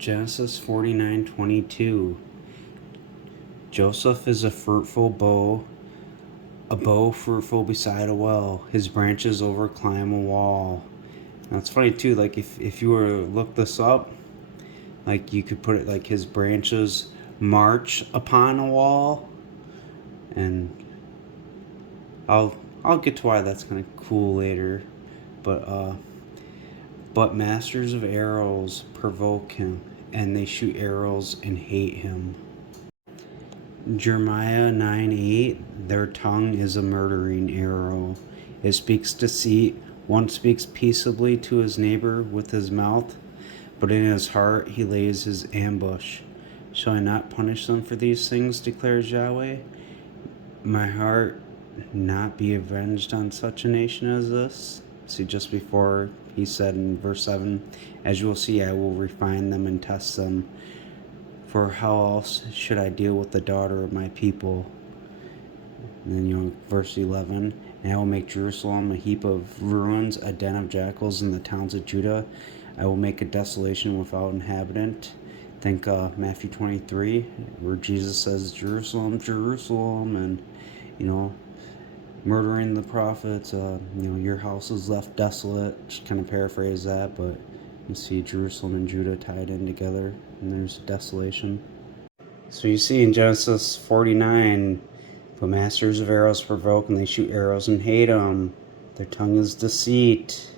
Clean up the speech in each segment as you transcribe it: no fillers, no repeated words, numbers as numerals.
Genesis 49:22. Joseph is a fruitful bow, a bow fruitful beside a well. His branches overclimb a wall. Now it's funny too, like if you were to look this up, like you could put it like his branches march upon a wall, and I'll get to why that's kind of cool later. But masters of arrows provoke him, and they shoot arrows and hate him. Jeremiah 9:8. Their tongue is a murdering arrow. It speaks deceit. One speaks peaceably to his neighbor with his mouth, but in his heart he lays his ambush. Shall I not punish them for these things, declares Yahweh? My heart not be avenged on such a nation as this? See, just before he said in verse 7, as you will see, I will refine them and test them. For how else should I deal with the daughter of my people? And then, verse 11, and I will make Jerusalem a heap of ruins, a den of jackals in the towns of Judah. I will make a desolation without inhabitant. Think Matthew 23, where Jesus says, Jerusalem, Jerusalem, and, murdering the prophets, your house is left desolate. Just kind of paraphrase that, but you see Jerusalem and Judah tied in together, and there's desolation. So you see in Genesis 49, but masters of arrows provoke, and they shoot arrows and hate them. Their tongue is deceit.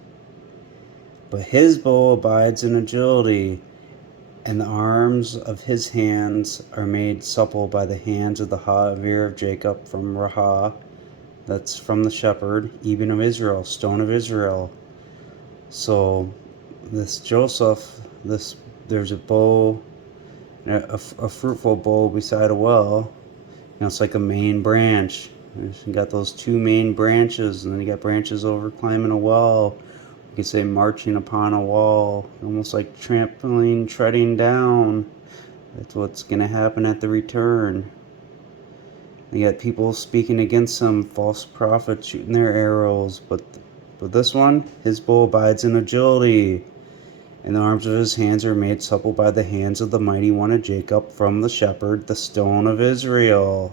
But his bow abides in agility, and the arms of his hands are made supple by the hands of the Ha'avir of Jacob from Rahah. That's from the shepherd, even of Israel, stone of Israel. So this Joseph, there's a bow, a fruitful bow beside a well. It's like a main branch. You got those two main branches, and then you got branches over climbing a well. You could say marching upon a wall, almost like trampling, treading down. That's what's going to happen at the return. You got people speaking against him, false prophets shooting their arrows, but this one, his bow abides in agility, and the arms of his hands are made supple by the hands of the mighty one of Jacob from the shepherd, the stone of Israel.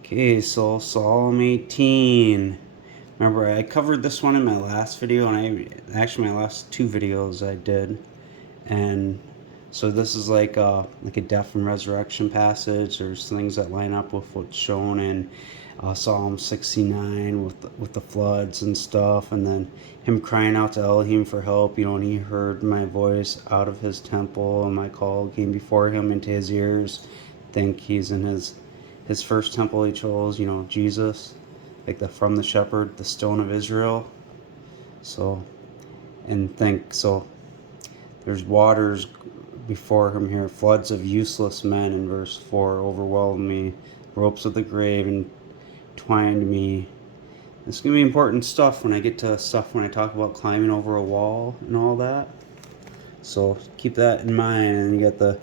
Okay, so Psalm 18. Remember, I covered this one in my last video, and my last two videos I did, and so this is like a death and resurrection passage. There's things that line up with what's shown in Psalm 69 with the floods and stuff, and then him crying out to Elohim for help, and he heard my voice out of his temple, and my call came before him into his ears. I think he's in his first temple he chose, Jesus, like from the shepherd, the stone of Israel. So there's waters before him here, floods of useless men in verse 4 overwhelmed me, ropes of the grave entwined me. This is going to be important stuff when I get to when I talk about climbing over a wall and all that. So keep that in mind. And you got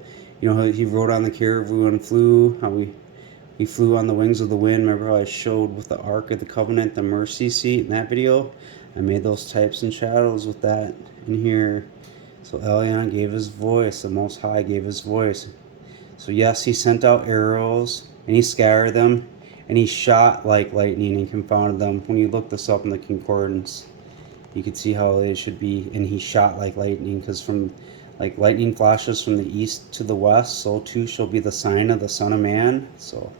he rode on the caribou and flew, how he flew on the wings of the wind. Remember how I showed with the Ark of the Covenant, the mercy seat in that video? I made those types and shadows with that in here. So Elyon gave his voice, the Most High gave his voice. So yes, he sent out arrows, and he scattered them, and he shot like lightning and confounded them. When you look this up in the concordance, you can see how it should be, and he shot like lightning, because from like lightning flashes from the east to the west, so too shall be the sign of the Son of Man. So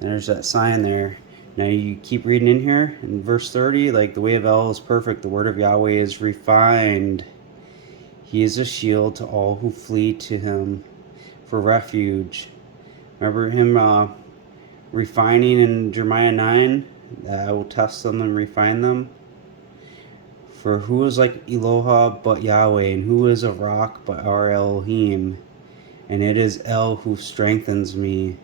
there's that sign there. Now you keep reading in here, in verse 30, like the way of El is perfect, the word of Yahweh is refined. He is a shield to all who flee to him for refuge. Remember him refining in Jeremiah 9? I will test them and refine them. For who is like Eloha but Yahweh, and who is a rock but our Elohim? And it is El who strengthens me.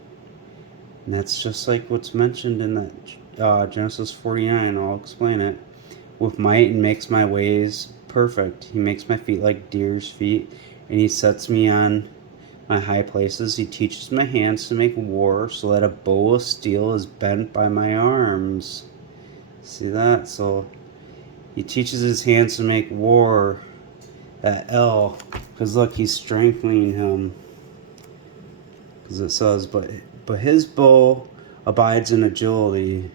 And that's just like what's mentioned in that Genesis 49. I'll explain it. With might and makes my ways perfect. He makes my feet like deer's feet, and he sets me on my high places. He teaches my hands to make war, so that a bow of steel is bent by my arms. See that? So he teaches his hands to make war. That El Because look, he's strengthening him. Because it says, but his bow abides in agility,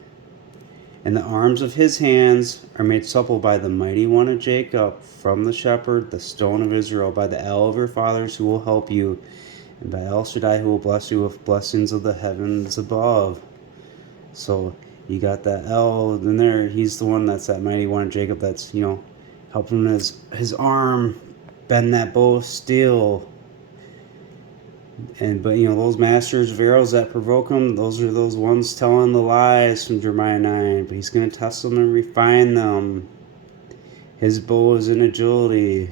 and the arms of his hands are made supple by the mighty one of Jacob, from the shepherd, the stone of Israel, by the El of your fathers who will help you, and by El Shaddai who will bless you with blessings of the heavens above. So you got that El in there. He's the one that's that mighty one of Jacob that's, helping his arm bend that bow of steel. But those masters of arrows that provoke him, those are those ones telling the lies from Jeremiah 9. But he's going to test them and refine them. His bow is in agility.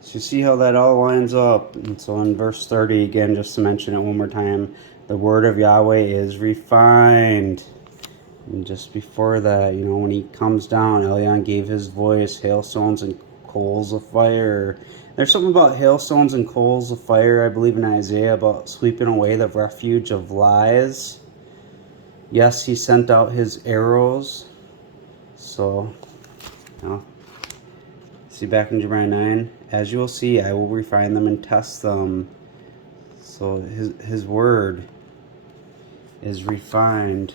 So you see how that all lines up. And so in verse 30, again, just to mention it one more time, the word of Yahweh is refined. And just before that, when he comes down, Elyon gave his voice, hailstones and coals of fire. There's something about hailstones and coals of fire, I believe, in Isaiah, about sweeping away the refuge of lies. Yes, he sent out his arrows. So, see back in Jeremiah 9, as you will see, I will refine them and test them. So his word is refined.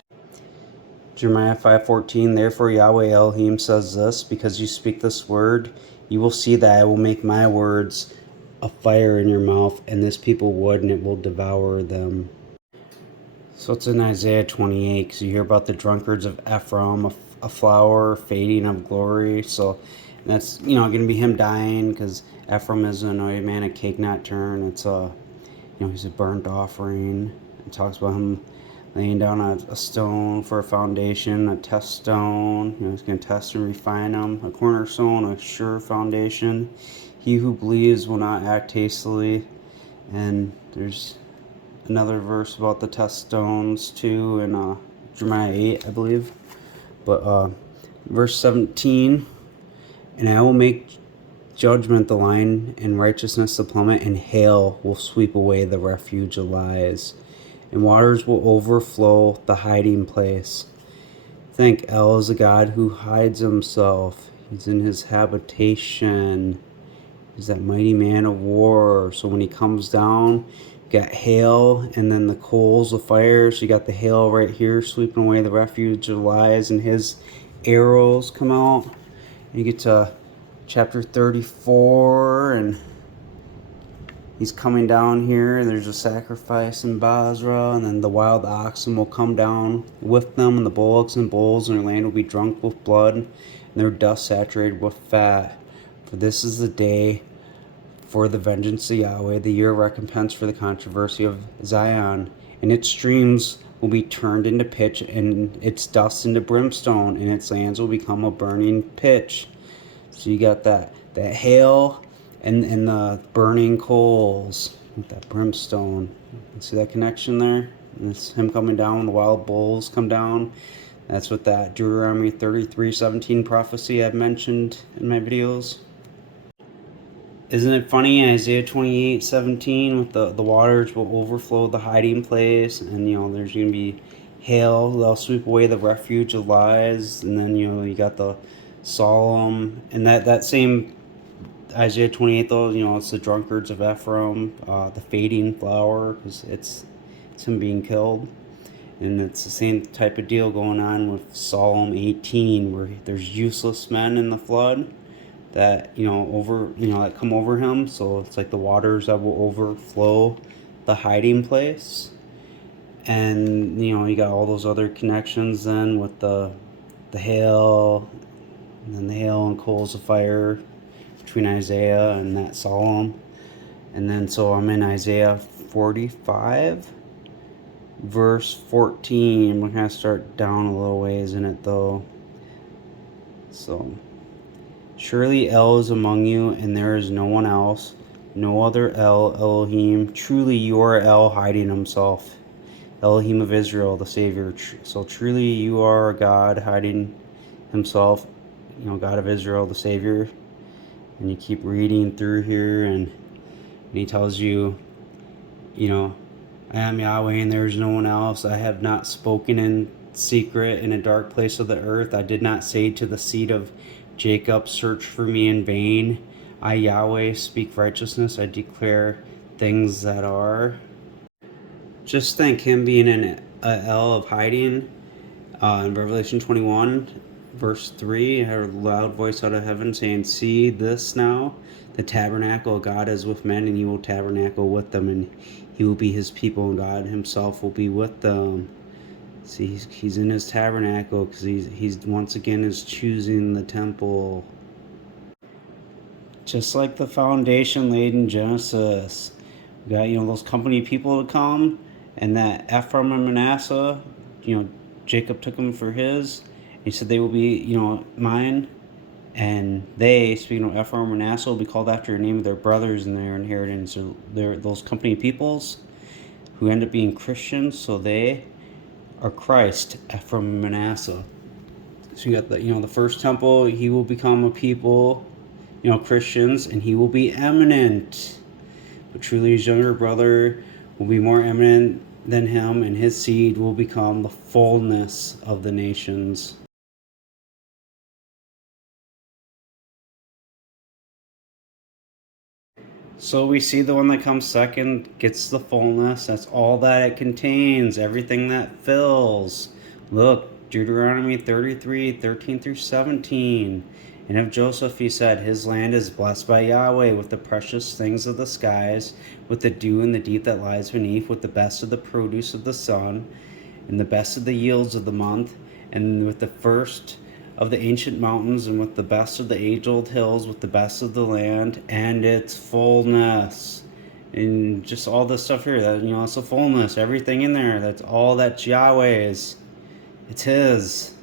Jeremiah 5:14, therefore Yahweh Elohim says this, because you speak this word, you will see that I will make my words a fire in your mouth, and this people wood, and it will devour them. So it's in Isaiah 28, because you hear about the drunkards of Ephraim, a flower fading of glory. So that's, going to be him dying, because Ephraim is an anointed man, a cake not turned. It's he's a burnt offering. It talks about him laying down a stone for a foundation, a test stone. He's going to test and refine them. A cornerstone, a sure foundation. He who believes will not act hastily. And there's another verse about the test stones too in Jeremiah 8, I believe. But verse 17, and I will make judgment the line and righteousness the plummet, and hail will sweep away the refuge of lies, and waters will overflow the hiding place. Think, El is a God who hides himself. He's in his habitation. He's that mighty man of war. So when he comes down, you got hail and then the coals of fire. So you got the hail right here sweeping away the refuge of lies, and his arrows come out. And you get to chapter 34, and he's coming down here, and there's a sacrifice in Basra, and then the wild oxen will come down with them, and the bullocks and bulls, and their land will be drunk with blood, and their dust saturated with fat. For this is the day for the vengeance of Yahweh, the year of recompense for the controversy of Zion. And its streams will be turned into pitch, and its dust into brimstone, and its lands will become a burning pitch. So you got that hail and the burning coals with that brimstone. See that connection there? And it's him coming down when the wild bulls come down. That's what that Deuteronomy 33:17 prophecy I've mentioned in my videos. Isn't it funny? Isaiah 28:17 with the waters will overflow the hiding place, and there's going to be hail. They'll sweep away the refuge of lies, and then you got the solemn, and that same Isaiah 28 though, it's the drunkards of Ephraim, the fading flower, because it's him being killed. And it's the same type of deal going on with Psalm 18, where there's useless men in the flood that that come over him. So it's like the waters that will overflow the hiding place. And you got all those other connections then with the hail, and then the hail and coals of fire between Isaiah and that Psalm. And then so I'm in Isaiah 45 verse 14. We're going to start down a little ways in it though. So, surely El is among you, and there is no one else, no other El, Elohim. Truly you are El hiding himself, Elohim of Israel, the Savior. So truly you are a God hiding himself, God of Israel, the Savior. And you keep reading through here, and he tells you, I am Yahweh and there is no one else. I have not spoken in secret in a dark place of the earth. I did not say to the seed of Jacob, search for me in vain. I, Yahweh, speak righteousness. I declare things that are. Just think him being in a L of hiding in Revelation 21, verse 3, I heard a loud voice out of heaven saying, "See this now? The tabernacle of God is with men, and he will tabernacle with them, and he will be his people, and God himself will be with them." See, he's in his tabernacle because he's once again is choosing the temple. Just like the foundation laid in Genesis. We got, those company people to come, and that Ephraim and Manasseh, Jacob took them for his. He said they will be, mine. And they, speaking of Ephraim and Manasseh, will be called after the name of their brothers and their inheritance. So they're those company peoples who end up being Christians. So they are Christ, Ephraim and Manasseh. So you got the first temple. He will become a people, Christians, and he will be eminent. But truly his younger brother will be more eminent than him, and his seed will become the fullness of the nations. So we see the one that comes second gets the fullness. That's all that it contains, everything that fills. Look, Deuteronomy 33, 13 through 17. And of Joseph he said, "His land is blessed by Yahweh with the precious things of the skies, with the dew and the deep that lies beneath, with the best of the produce of the sun, and the best of the yields of the month, and with the first of the ancient mountains, and with the best of the age-old hills, with the best of the land and its fullness." And just all this stuff here, that it's the fullness, everything in there. That's all that's Yahweh's. It's his.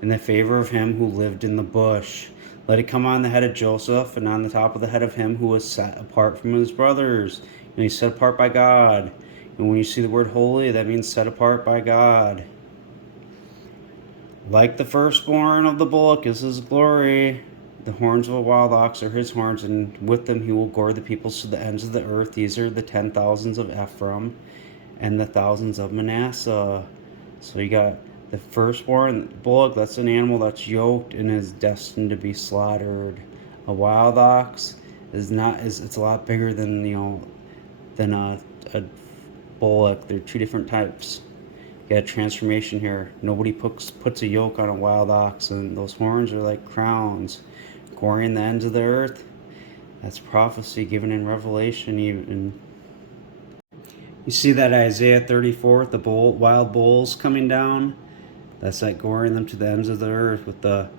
In the favor of him who lived in the bush. Let it come on the head of Joseph, and on the top of the head of him who was set apart from his brothers. And he's set apart by God. And when you see the word holy, that means set apart by God. Like the firstborn of the bullock is his glory. The horns of a wild ox are his horns, and with them he will gore the peoples to the ends of the earth. These are the 10,000s of Ephraim and the thousands of Manasseh. So you got the firstborn bullock, that's an animal that's yoked and is destined to be slaughtered. A wild ox it's a lot bigger than a bullock. They're two different types. You got a transformation here. Nobody puts a yoke on a wild ox, and those horns are like crowns, goring the ends of the earth. That's prophecy given in Revelation. Even you see that Isaiah 34, the wild bulls coming down. That's like goring them to the ends of the earth with the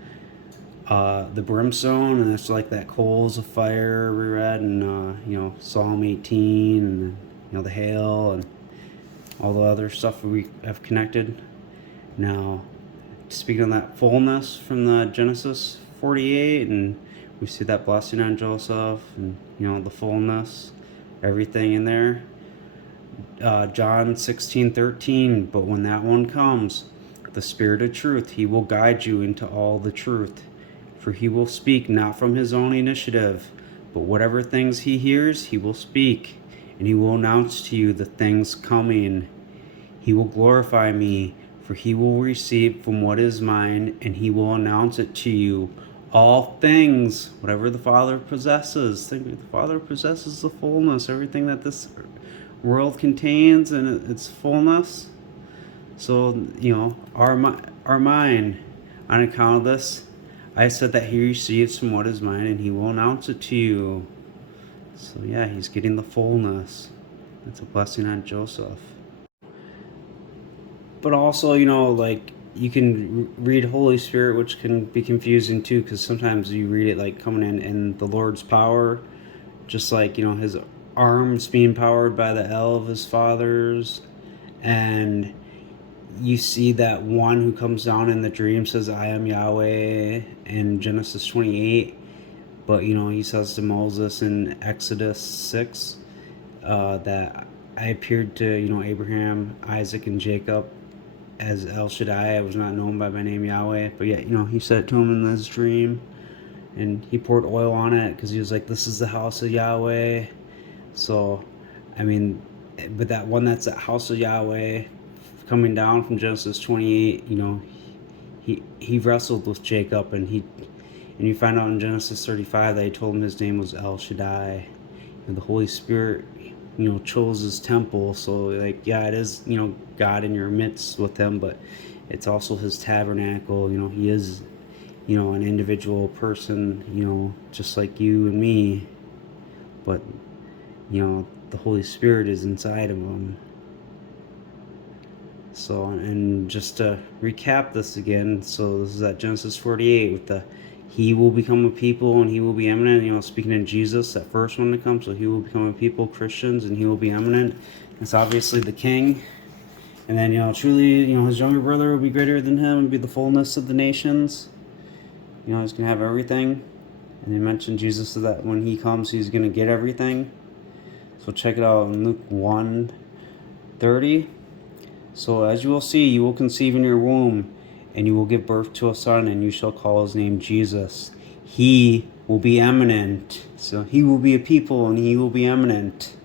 brimstone, and it's like that coals of fire we read in Psalm 18, and the hail and all the other stuff we have connected. Now, speaking of that fullness from the Genesis 48, and we see that blessing on Joseph, and the fullness, everything in there. John 16:13. But when that one comes, the Spirit of truth, he will guide you into all the truth. For he will speak not from his own initiative, but whatever things he hears, he will speak, and he will announce to you the things coming. He will glorify me, for he will receive from what is mine, and he will announce it to you. All things, whatever the Father possesses. Think the Father possesses the fullness, everything that this world contains and its fullness. So, our mine. On account of this, I said that he receives from what is mine, and he will announce it to you. So yeah, he's getting the fullness. It's a blessing on Joseph. But also, like you can read Holy Spirit, which can be confusing too, because sometimes you read it like coming in the Lord's power, just like his arms being powered by the L of his fathers, and you see that one who comes down in the dream says, "I am Yahweh" in Genesis 28, but he says to Moses in Exodus 6 that I appeared to Abraham, Isaac, and Jacob as El Shaddai. I was not known by my name Yahweh, but yet he said it to him in this dream, and he poured oil on it because he was like, "This is the house of Yahweh." So but that one that's at house of Yahweh coming down from Genesis 28, he wrestled with Jacob, and And you find out in Genesis 35 that he told him his name was El Shaddai. And the Holy Spirit, chose his temple. So, like, yeah, it is, God in your midst with him, but it's also his tabernacle. He is, an individual person, just like you and me. But, the Holy Spirit is inside of him. So, and just to recap this again, so this is at Genesis 48 with the he will become a people and he will be eminent, speaking in Jesus, that first one to come. So he will become a people, Christians, and he will be eminent. It's obviously the king. And then, truly, his younger brother will be greater than him and be the fullness of the nations. He's going to have everything. And they mentioned Jesus so that when he comes, he's going to get everything. So check it out in Luke 1:30. So as you will see, you will conceive in your womb, and you will give birth to a son, and you shall call his name Jesus. He will be eminent. So he will be a people, and he will be eminent.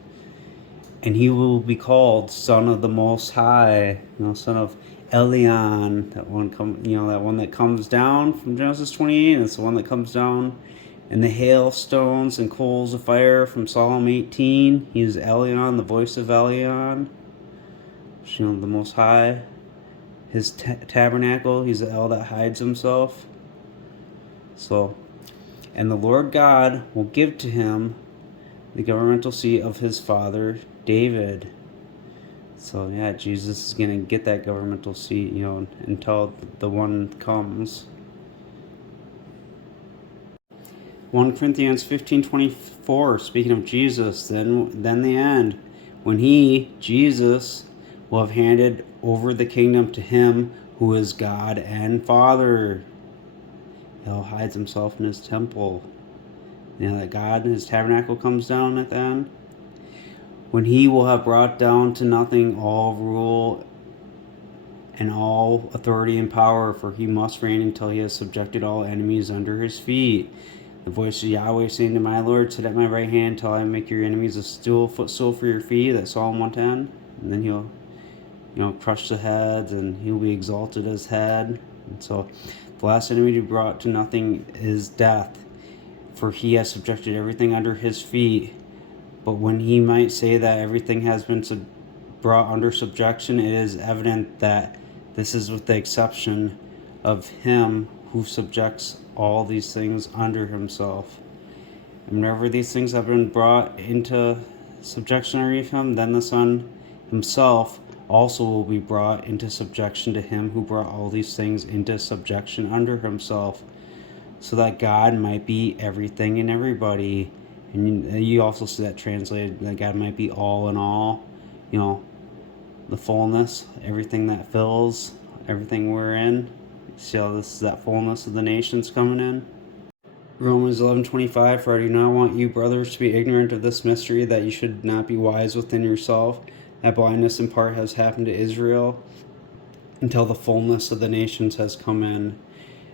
And he will be called Son of the Most High, Son of Elion, that one that comes down from Genesis 28, and it's the one that comes down in the hailstones and coals of fire from Psalm 18. He is Elion, the voice of Elion. The Most High, his tabernacle, he's the El that hides himself. So, and the Lord God will give to him the governmental seat of his father David. So yeah, Jesus is going to get that governmental seat, until the one comes. 1 Corinthians 15:24, speaking of Jesus, then the end, when he, Jesus, will have handed over the kingdom to him who is God and Father. He'll hide himself in his temple. That God in his tabernacle comes down at the end. When he will have brought down to nothing all rule and all authority and power, for he must reign until he has subjected all enemies under his feet. The voice of Yahweh saying to my Lord, sit at my right hand till I make your enemies a footstool for your feet. That's Psalm 110. And then he'll crush the heads, and he'll be exalted as head. And so the last enemy to be brought to nothing is death, for he has subjected everything under his feet. But when he might say that everything has been brought under subjection, it is evident that this is with the exception of him who subjects all these things under himself. And whenever these things have been brought into subjection under him, then the Son himself also will be brought into subjection to him who brought all these things into subjection under himself, so that God might be everything and everybody. And you also see that translated, that God might be all in all, the fullness, everything that fills, everything we're in. See how this is that fullness of the nations coming in? Romans 11:25, for I do not want you, brothers, to be ignorant of this mystery, that you should not be wise within yourself. That blindness in part has happened to Israel until the fullness of the nations has come in.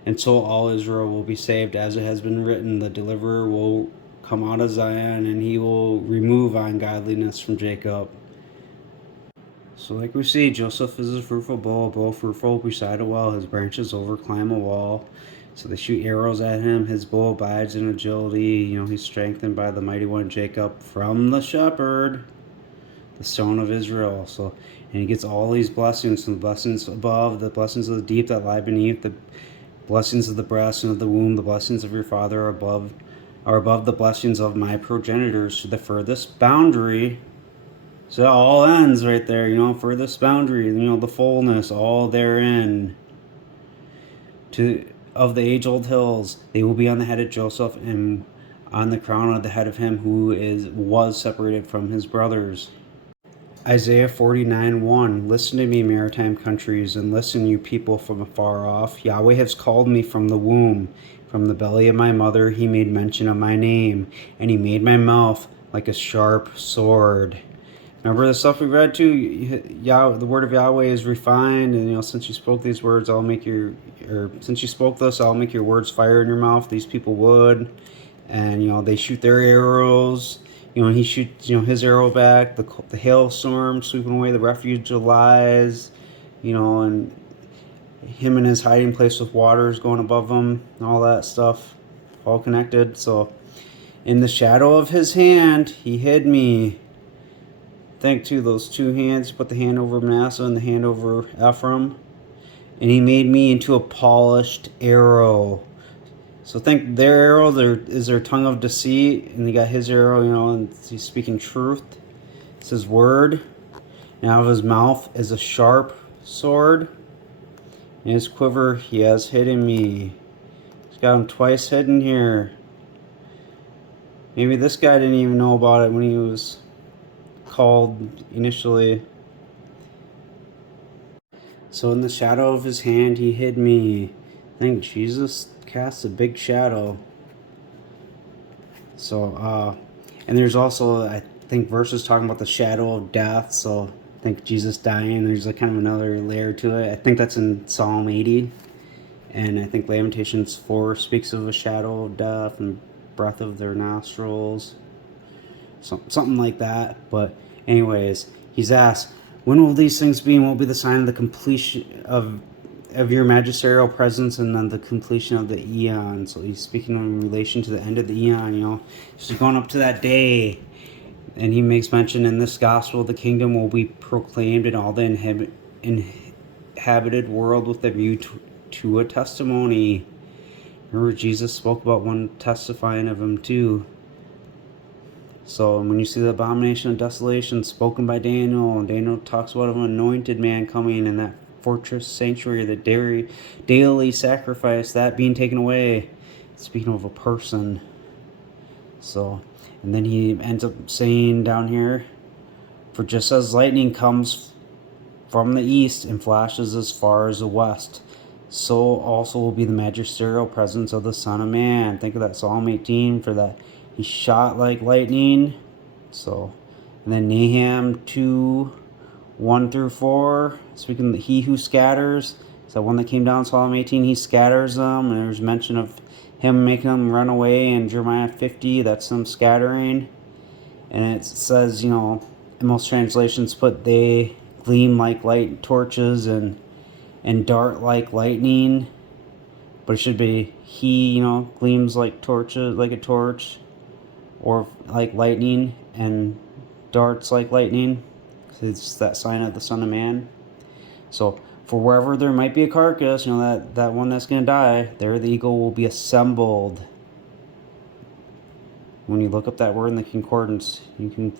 And so all Israel will be saved, as it has been written, the deliverer will come out of Zion, and he will remove ungodliness from Jacob. So like we see, Joseph is a fruitful bow, a bow fruitful beside a well. His branches overclimb a wall. So they shoot arrows at him. His bow abides in agility. He's strengthened by the mighty one Jacob from the shepherd, the stone of Israel. So, and he gets all these blessings, from the blessings above, the blessings of the deep that lie beneath, the blessings of the breast and of the womb, the blessings of your father are above the blessings of my progenitors to the furthest boundary. So it all ends right there, furthest boundary, the fullness, all therein. Of the age-old hills, they will be on the head of Joseph, and on the crown of the head of him who was separated from his brothers. Isaiah 49:1, listen to me, maritime countries, and listen, you people from afar off. Yahweh has called me from the womb. From the belly of my mother he made mention of my name, and he made my mouth like a sharp sword. Remember the stuff we read too? The word of Yahweh is refined, and since you spoke these words, since you spoke this, I'll make your words fire in your mouth. These people would, and they shoot their arrows. And he shoots, his arrow back. The hailstorm sweeping away the refuge of lies, and him in his hiding place with waters going above him, and all that stuff. all connected. So, in the shadow of his hand, he hid me. Think too, those two hands, put the hand over Manasseh and the hand over Ephraim. And he made me into a polished arrow. So think their arrow is their tongue of deceit, and they got his arrow, and he's speaking truth. It's his word. And out of his mouth is a sharp sword. In his quiver he has hidden me. He's got him twice hidden here. Maybe this guy didn't even know about it when he was called initially. So in the shadow of his hand he hid me. I think Jesus cast a big shadow. So and there's also, I think, verses talking about the shadow of death. So I think Jesus dying, there's like kind of another layer to it. I think that's in Psalm 80. And I think Lamentations 4 speaks of a shadow of death and breath of their nostrils. Something like that. But anyways, he's asked, when will these things be, and what will be the sign of the completion of your magisterial presence and then the completion of the eon? So he's speaking in relation to the end of the eon, She's going up to that day. And he makes mention, in this gospel, the kingdom will be proclaimed in all the inhabited world with a view to a testimony. Remember, Jesus spoke about one testifying of him too. So when you see the abomination of desolation spoken by Daniel, and Daniel talks about an anointed man coming in that fortress sanctuary, the daily sacrifice, that being taken away. Speaking of a person. So, and then he ends up saying down here, for just as lightning comes from the east and flashes as far as the west, so also will be the magisterial presence of the Son of Man. Think of that Psalm 18 for that. He shot like lightning. So, and then Nahum 2, 1 through 4. Speaking of he who scatters. It's that one that came down, Psalm 18. He scatters them. And there's mention of him making them run away in Jeremiah 50. That's them scattering. And it says, in most translations put they gleam like light torches and dart like lightning. But it should be he, gleams like torches, like a torch, or like lightning, and darts like lightning. It's that sign of the Son of Man. So for wherever there might be a carcass, that one that's going to die, there the eagle will be assembled. When you look up that word in the concordance, you can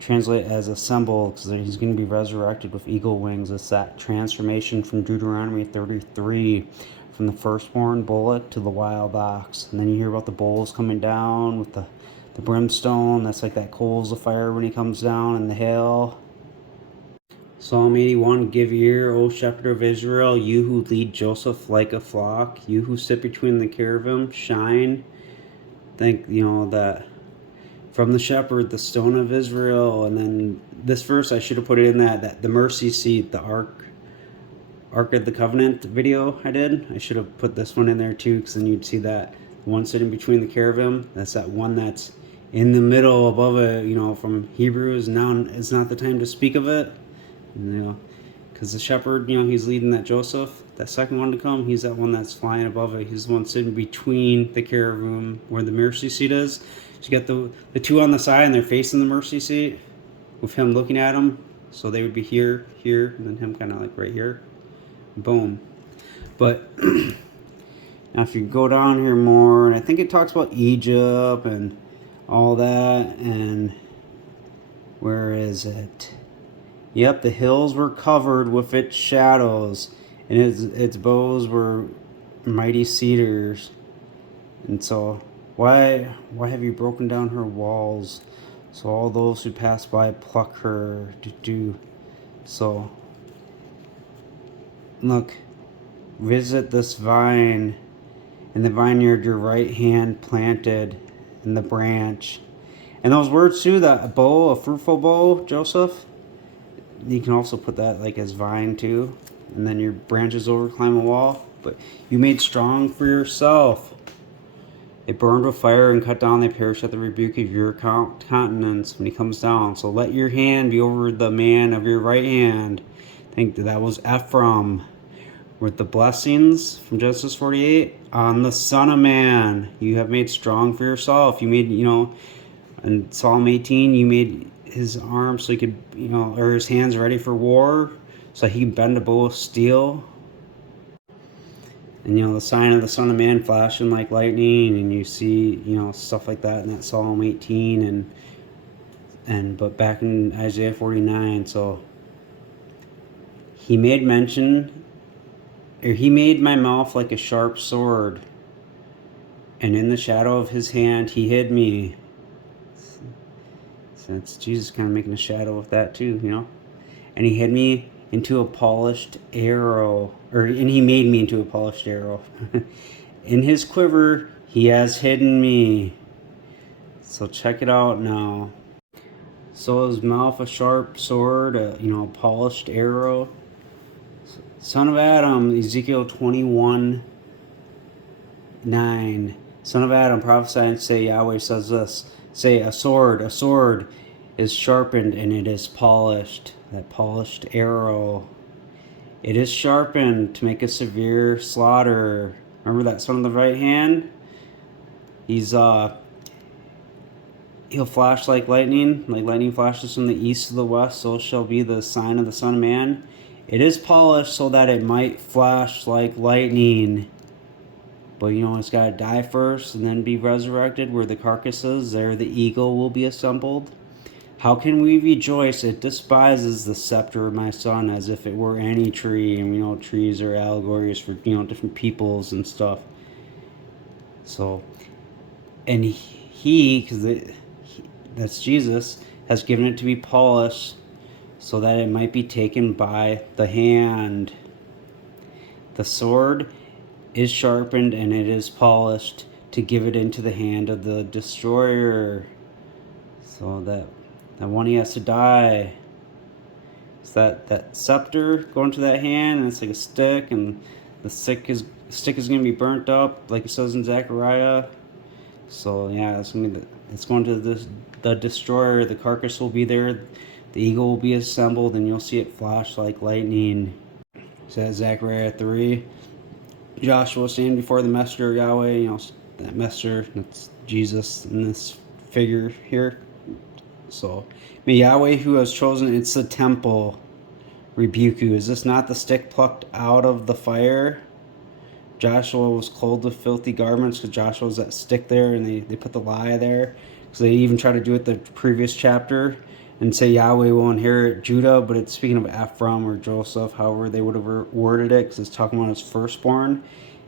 translate it as assembled, because he's going to be resurrected with eagle wings. It's that transformation from Deuteronomy 33, from the firstborn bullock to the wild ox. And then you hear about the bulls coming down with the brimstone. That's like that coals of fire when he comes down, and the hail. Psalm 81, give ear, O shepherd of Israel, you who lead Joseph like a flock, you who sit between the cherubim, shine. Think, that from the shepherd, the stone of Israel. And then this verse, I should have put it in that the mercy seat, the Ark of the Covenant video I did. I should have put this one in there too, because then you'd see that one sitting between the cherubim. That's that one that's in the middle above it, from Hebrews. Now it's not the time to speak of it. Because the shepherd, he's leading that Joseph. That second one to come, he's that one that's flying above it. He's the one sitting between the cherubim where the mercy seat is. So you got the two on the side, and they're facing the mercy seat with him looking at them. So they would be here, and then him kind of like right here. Boom. But now if you go down here more, and I think it talks about Egypt and all that, and where is it? Yep, the hills were covered with its shadows, and its boughs were mighty cedars. And so, why have you broken down her walls? So all those who pass by pluck her to do. So, look, visit this vine, in the vineyard your right hand planted in the branch. And those words too, that bow, a fruitful bow, Joseph, you can also put that like as vine too. And then your branches over climb a wall. But you made strong for yourself. It burned with fire and cut down. They perished at the rebuke of your countenance when he comes down. So let your hand be over the man of your right hand. I think that was Ephraim. with the blessings from Genesis 48 on the Son of Man. You have made strong for yourself. You made, in Psalm 18, you made his arms so he could, or his hands ready for war, so he can bend a bow of steel. And, the sign of the Son of Man flashing like lightning, and you see, stuff like that in that Psalm 18, but back in Isaiah 49, so he made mention, or he made my mouth like a sharp sword, and in the shadow of his hand he hid me. So it's Jesus kind of making a shadow of that too, And he hid me into a polished arrow, and he made me into a polished arrow. In his quiver he has hidden me. So check it out now. So his mouth a sharp sword, a polished arrow. Son of Adam, Ezekiel 21:9. Son of Adam, prophesy and say, Yahweh says this. Say, a sword is sharpened and it is polished. That polished arrow. It is sharpened to make a severe slaughter. Remember that son of the right hand? He'll flash like lightning flashes from the east to the west, so shall be the sign of the Son of Man. It is polished so that it might flash like lightning. But it's got to die first and then be resurrected. Where the carcass is, there the eagle will be assembled. How can we rejoice? It despises the scepter of my son as if it were any tree. And trees are allegories for different peoples and stuff. So, and because that's Jesus, has given it to be polished so that it might be taken by the hand. The sword is sharpened and it is polished to give it into the hand of the destroyer. So that one he has to die. It's that scepter going to that hand, and it's like a stick, and the stick is going to be burnt up, like it says in Zechariah. So yeah, it's going to the destroyer. The carcass will be there. The eagle will be assembled, and you'll see it flash like lightning. So that's Zechariah 3. Joshua standing before the messenger of Yahweh. That messenger, that's Jesus in this figure here. So, may Yahweh who has chosen, it's the temple, rebuke you. Is this not the stick plucked out of the fire? Joshua was clothed with filthy garments, because Joshua was that stick there, and they put the lie there. Because they even try to do it the previous chapter and say Yahweh will inherit Judah, but it's speaking of Ephraim or Joseph, however they would have worded it, because it's talking about his firstborn.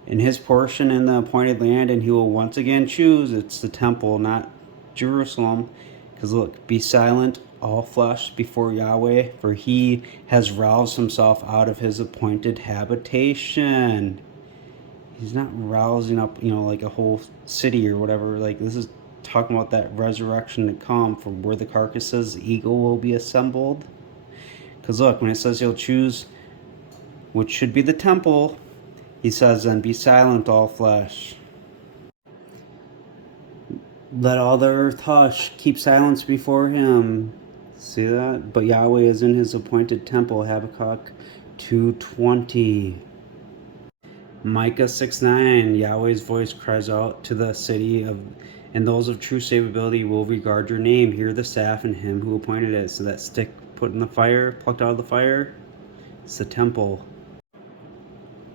In his portion in the appointed land, and he will once again choose, it's the temple, not Jerusalem. Because look, be silent, all flesh, before Yahweh, for he has roused himself out of his appointed habitation. He's not rousing up, like a whole city or whatever. Like, this is talking about that resurrection to come, from where the carcass is, the eagle will be assembled. Because look, when it says he'll choose, which should be the temple, he says, then be silent, all flesh. Let all the earth hush, keep silence before him. See that? But Yahweh is in his appointed temple, Habakkuk 2:20. Micah 6:9. Yahweh's voice cries out to the city of, and those of true savability will regard your name. Hear the staff and him who appointed it. So that stick put in the fire, plucked out of the fire, it's the temple.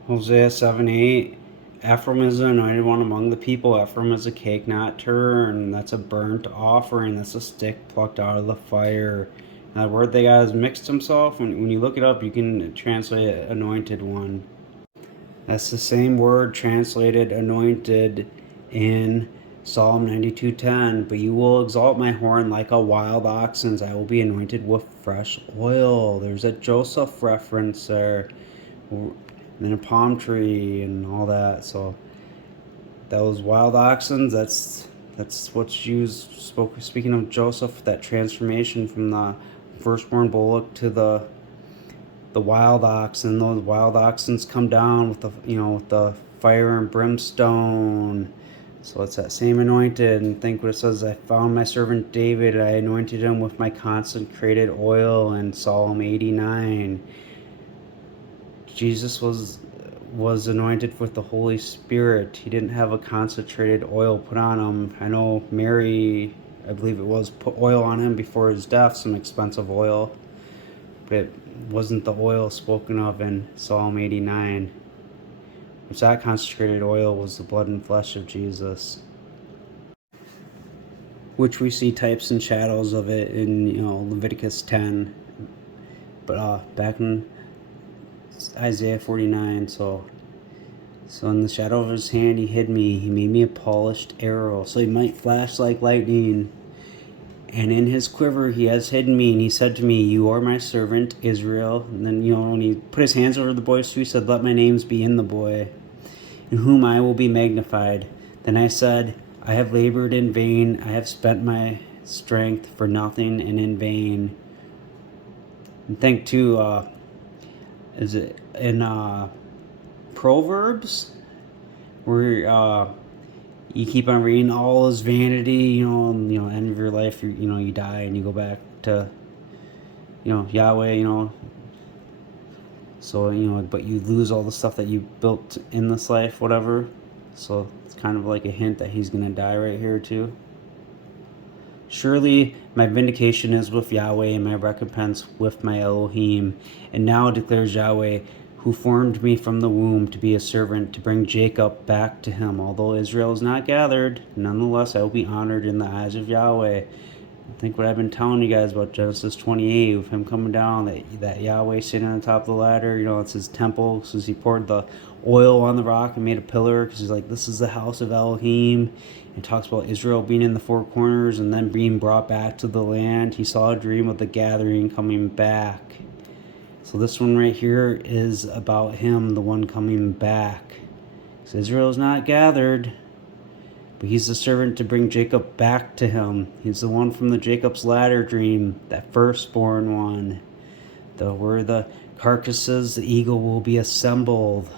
Hosea 7:8. Ephraim is the anointed one among the people. Ephraim is a cake not turned. That's a burnt offering. That's a stick plucked out of the fire. Now, the word they got is mixed himself. When you look it up, you can translate it anointed one. That's the same word translated anointed in Psalm 92:10. But you will exalt my horn like a wild oxen's. I will be anointed with fresh oil. There's a Joseph reference there. And then a palm tree and all that. So those wild oxen, that's what's used, speaking of Joseph, that transformation from the firstborn bullock to the wild oxen. Those wild oxen come down with the fire and brimstone. So it's that same anointed. And think what it says, I found my servant David, I anointed him with my consecrated oil in Psalm 89. Jesus was was anointed with the Holy Spirit. He didn't have a concentrated oil put on him. I know Mary, I believe it was, put oil on him before his death, some expensive oil, but it wasn't the oil spoken of in Psalm 89. Which that consecrated oil was the blood and flesh of Jesus, which we see types and shadows of it in Leviticus 10, but back in Isaiah 49. So in the shadow of his hand he hid me. He made me a polished arrow, so he might flash like lightning. And in his quiver he has hidden me, and he said to me, you are my servant Israel. And then when he put his hands over the boy, so he said, let my names be in the boy, in whom I will be magnified. Then I said, I have labored in vain. I have spent my strength for nothing and in vain. And think too, is it in Proverbs, where you keep on reading all is vanity, end of your life, you die and you go back to, Yahweh, so, but you lose all the stuff that you built in this life, whatever. So it's kind of like a hint that he's going to die right here too. Surely my vindication is with Yahweh, and my recompense with my Elohim. And now declares Yahweh, who formed me from the womb to be a servant, to bring Jacob back to him. Although Israel is not gathered, nonetheless I will be honored in the eyes of Yahweh. I think what I've been telling you guys about Genesis 28, with him coming down, that Yahweh sitting on top of the ladder, it's his temple, because he poured the oil on the rock and made a pillar, because he's like, this is the house of Elohim. And talks about Israel being in the four corners and then being brought back to the land. He saw a dream of the gathering coming back. So this one right here is about him, the one coming back. So Israel is not gathered, but he's the servant to bring Jacob back to him. He's the one from the Jacob's ladder dream, that firstborn one. Where the carcasses, the eagle will be assembled.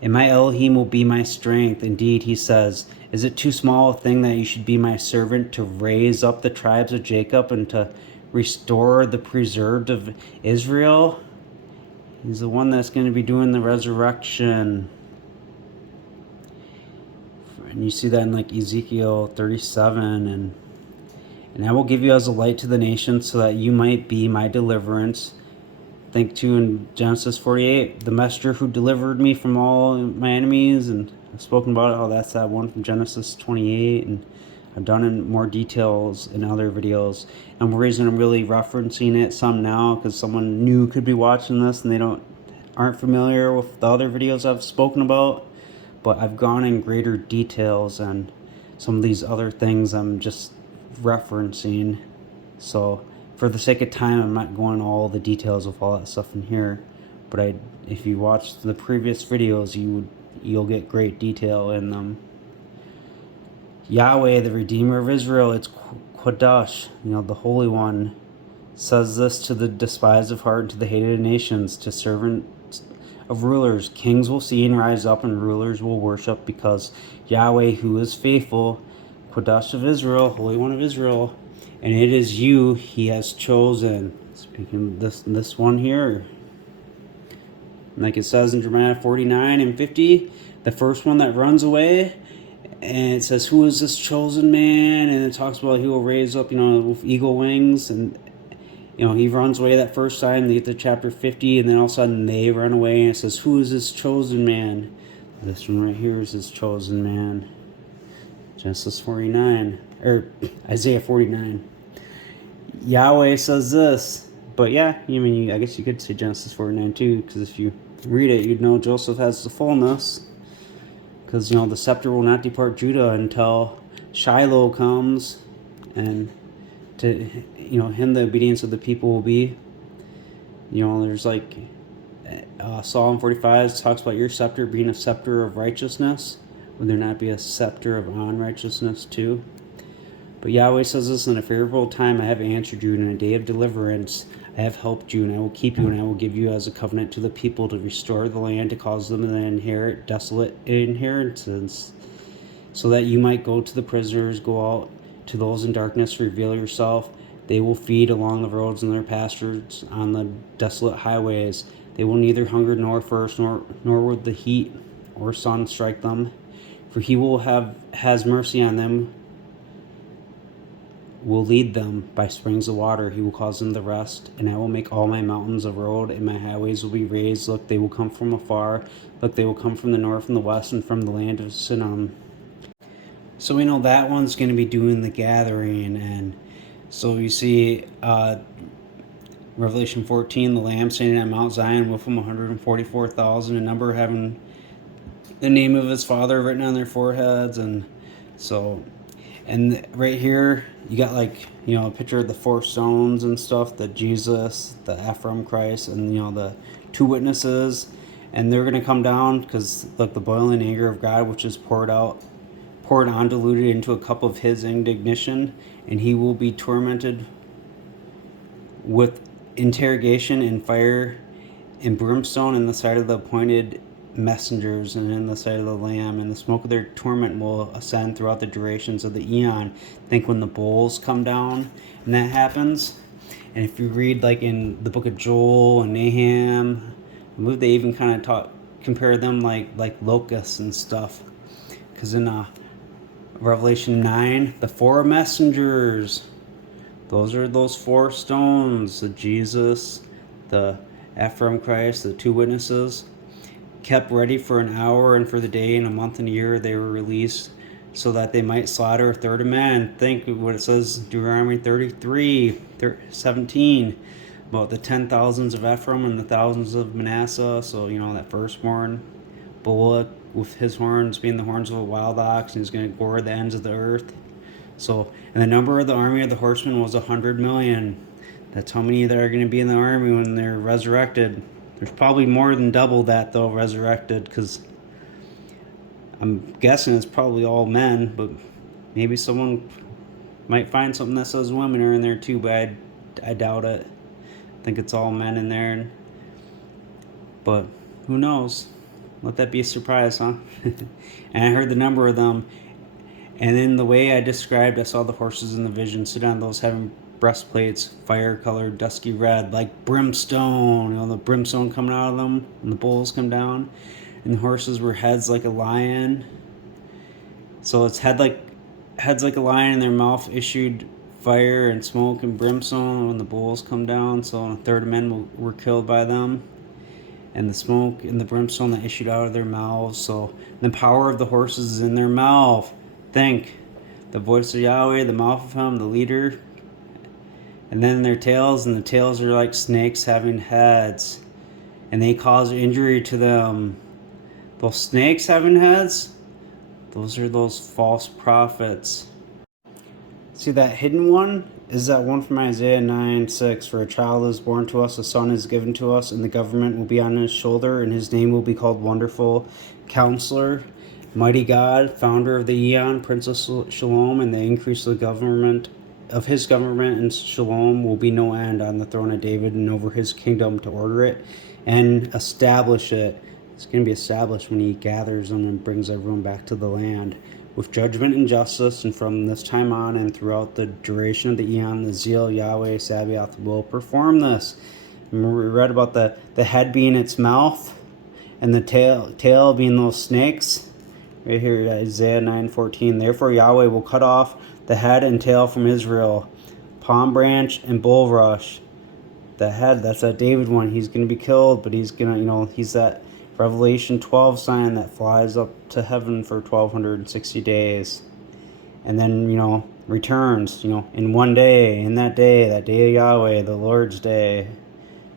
And my Elohim will be my strength. Indeed, he says, is it too small a thing that you should be my servant, to raise up the tribes of Jacob and to restore the preserved of Israel? He's the one that's going to be doing the resurrection. And you see that in like Ezekiel 37. And I will give you as a light to the nations, so that you might be my deliverance. Think too in Genesis 48, the messenger who delivered me from all my enemies. And I've spoken about it, that's that one from Genesis 28. And I've done in more details in other videos. And the reason I'm really referencing it some now, because someone new could be watching this and they aren't familiar with the other videos I've spoken about. But I've gone in greater details on some of these other things I'm just referencing. So for the sake of time, I'm not going all the details of all that stuff in here. But if you watch the previous videos, you'll get great detail in them. Yahweh, the Redeemer of Israel, it's Quadash, the Holy One, says this to the despised of heart and to the hated nations, to servants of rulers. Kings will see and rise up, and rulers will worship, because Yahweh, who is faithful, Quadash of Israel, Holy One of Israel, and it is you he has chosen. Speaking of this one here, like it says in Jeremiah 49 and 50, the first one that runs away, and it says, who is this chosen man? And it talks about he will raise up, with eagle wings. And, he runs away that first time. They get to chapter 50, and then all of a sudden they run away. And it says, who is this chosen man? This one right here is his chosen man. Genesis 49, or Isaiah 49. Yahweh says this. But yeah, I guess you could say Genesis 49 too, because if you read it, you'd know Joseph has the fullness. Because, the scepter will not depart Judah until Shiloh comes, and to, him the obedience of the people will be. There's like Psalm 45 talks about your scepter being a scepter of righteousness. Would there not be a scepter of unrighteousness too? But Yahweh says this, in a favorable time I have answered you, in a day of deliverance I have helped you, and I will keep you, and I will give you as a covenant to the people, to restore the land, to cause them to inherit desolate inheritance, so that you might go to the prisoners, go out to those in darkness, reveal yourself. They will feed along the roads and their pastures on the desolate highways. They will neither hunger nor thirst, nor will the heat or sun strike them. For he has mercy on them, will lead them by springs of water. He will cause them to rest, and I will make all my mountains a road, and my highways will be raised. Look, they will come from afar. Look, they will come from the north, from the west, and from the land of Sinim. So we know that one's going to be doing the gathering. And so you see Revelation 14, the Lamb standing on Mount Zion, with him 144,000, a number having the name of his Father written on their foreheads. And so, and right here you got, like, you know, a picture of the 4 stones and stuff, the Jesus, the Ephraim Christ, and, you know, the 2 witnesses. And they're going to come down because, look, the boiling anger of God, which is poured on, diluted into a cup of his indignation, and he will be tormented with interrogation and fire and brimstone in the sight of the appointed messengers and in the sight of the Lamb, and the smoke of their torment will ascend throughout the durations of the eon. Think when the bowls come down and that happens. And if you read, like, in the book of Joel and Nahum, I believe they even kind of compare them like locusts and stuff, because in Revelation 9, the 4 messengers, those are those 4 stones, the Jesus, the Ephraim Christ, the 2 witnesses, kept ready for an hour and for the day and a month and a year. They were released so that they might slaughter a third of men. Think of what it says, Deuteronomy 33:17, about the 10,000s of Ephraim and the thousands of Manasseh. So, you know, that firstborn bullock with his horns being the horns of a wild ox, and he's going to gore the ends of the earth. So, and the number of the army of the horsemen was 100 million. That's how many that are going to be in the army when they're resurrected. There's probably more than double that, though, resurrected, because I'm guessing it's probably all men, but maybe someone might find something that says women are in there too, but I doubt it. I think it's all men in there. But who knows? Let that be a surprise, huh? And I heard the number of them. And in the way I described, I saw the horses in the vision sit on those having breastplates, fire-colored, dusky red, like brimstone. You know, the brimstone coming out of them, and the bulls come down. And the horses were heads like a lion. So it's heads like a lion, and their mouth issued fire and smoke and brimstone when the bulls come down. So a third of men were killed by them. And the smoke and the brimstone that issued out of their mouths. So the power of the horses is in their mouth. Think, the voice of Yahweh, the mouth of him, the leader. And then their tails, and the tails are like snakes having heads. And they cause injury to them. Those snakes having heads, those are those false prophets. See, that hidden one is that one from Isaiah 9:6. For a child is born to us, a son is given to us, and the government will be on his shoulder, and his name will be called Wonderful Counselor, Mighty God, Founder of the Eon, Prince of Shalom. And the increase of the government of his government and shalom will be no end on the throne of David and over his kingdom, to order it and establish it. It's going to be established when he gathers them and brings everyone back to the land with judgment and justice. And from this time on and throughout the duration of the eon, the zeal Yahweh Sabaoth will perform this. Remember, we read about the head being its mouth and the tail being those snakes. Right here, Isaiah 9:14. Therefore Yahweh will cut off the head and tail from Israel, palm branch and bulrush. The head, that's that David one. He's going to be killed, but he's going to, you know, he's that Revelation 12 sign that flies up to heaven for 1,260 days. And then, you know, returns, you know, in one day, in that day of Yahweh, the Lord's day.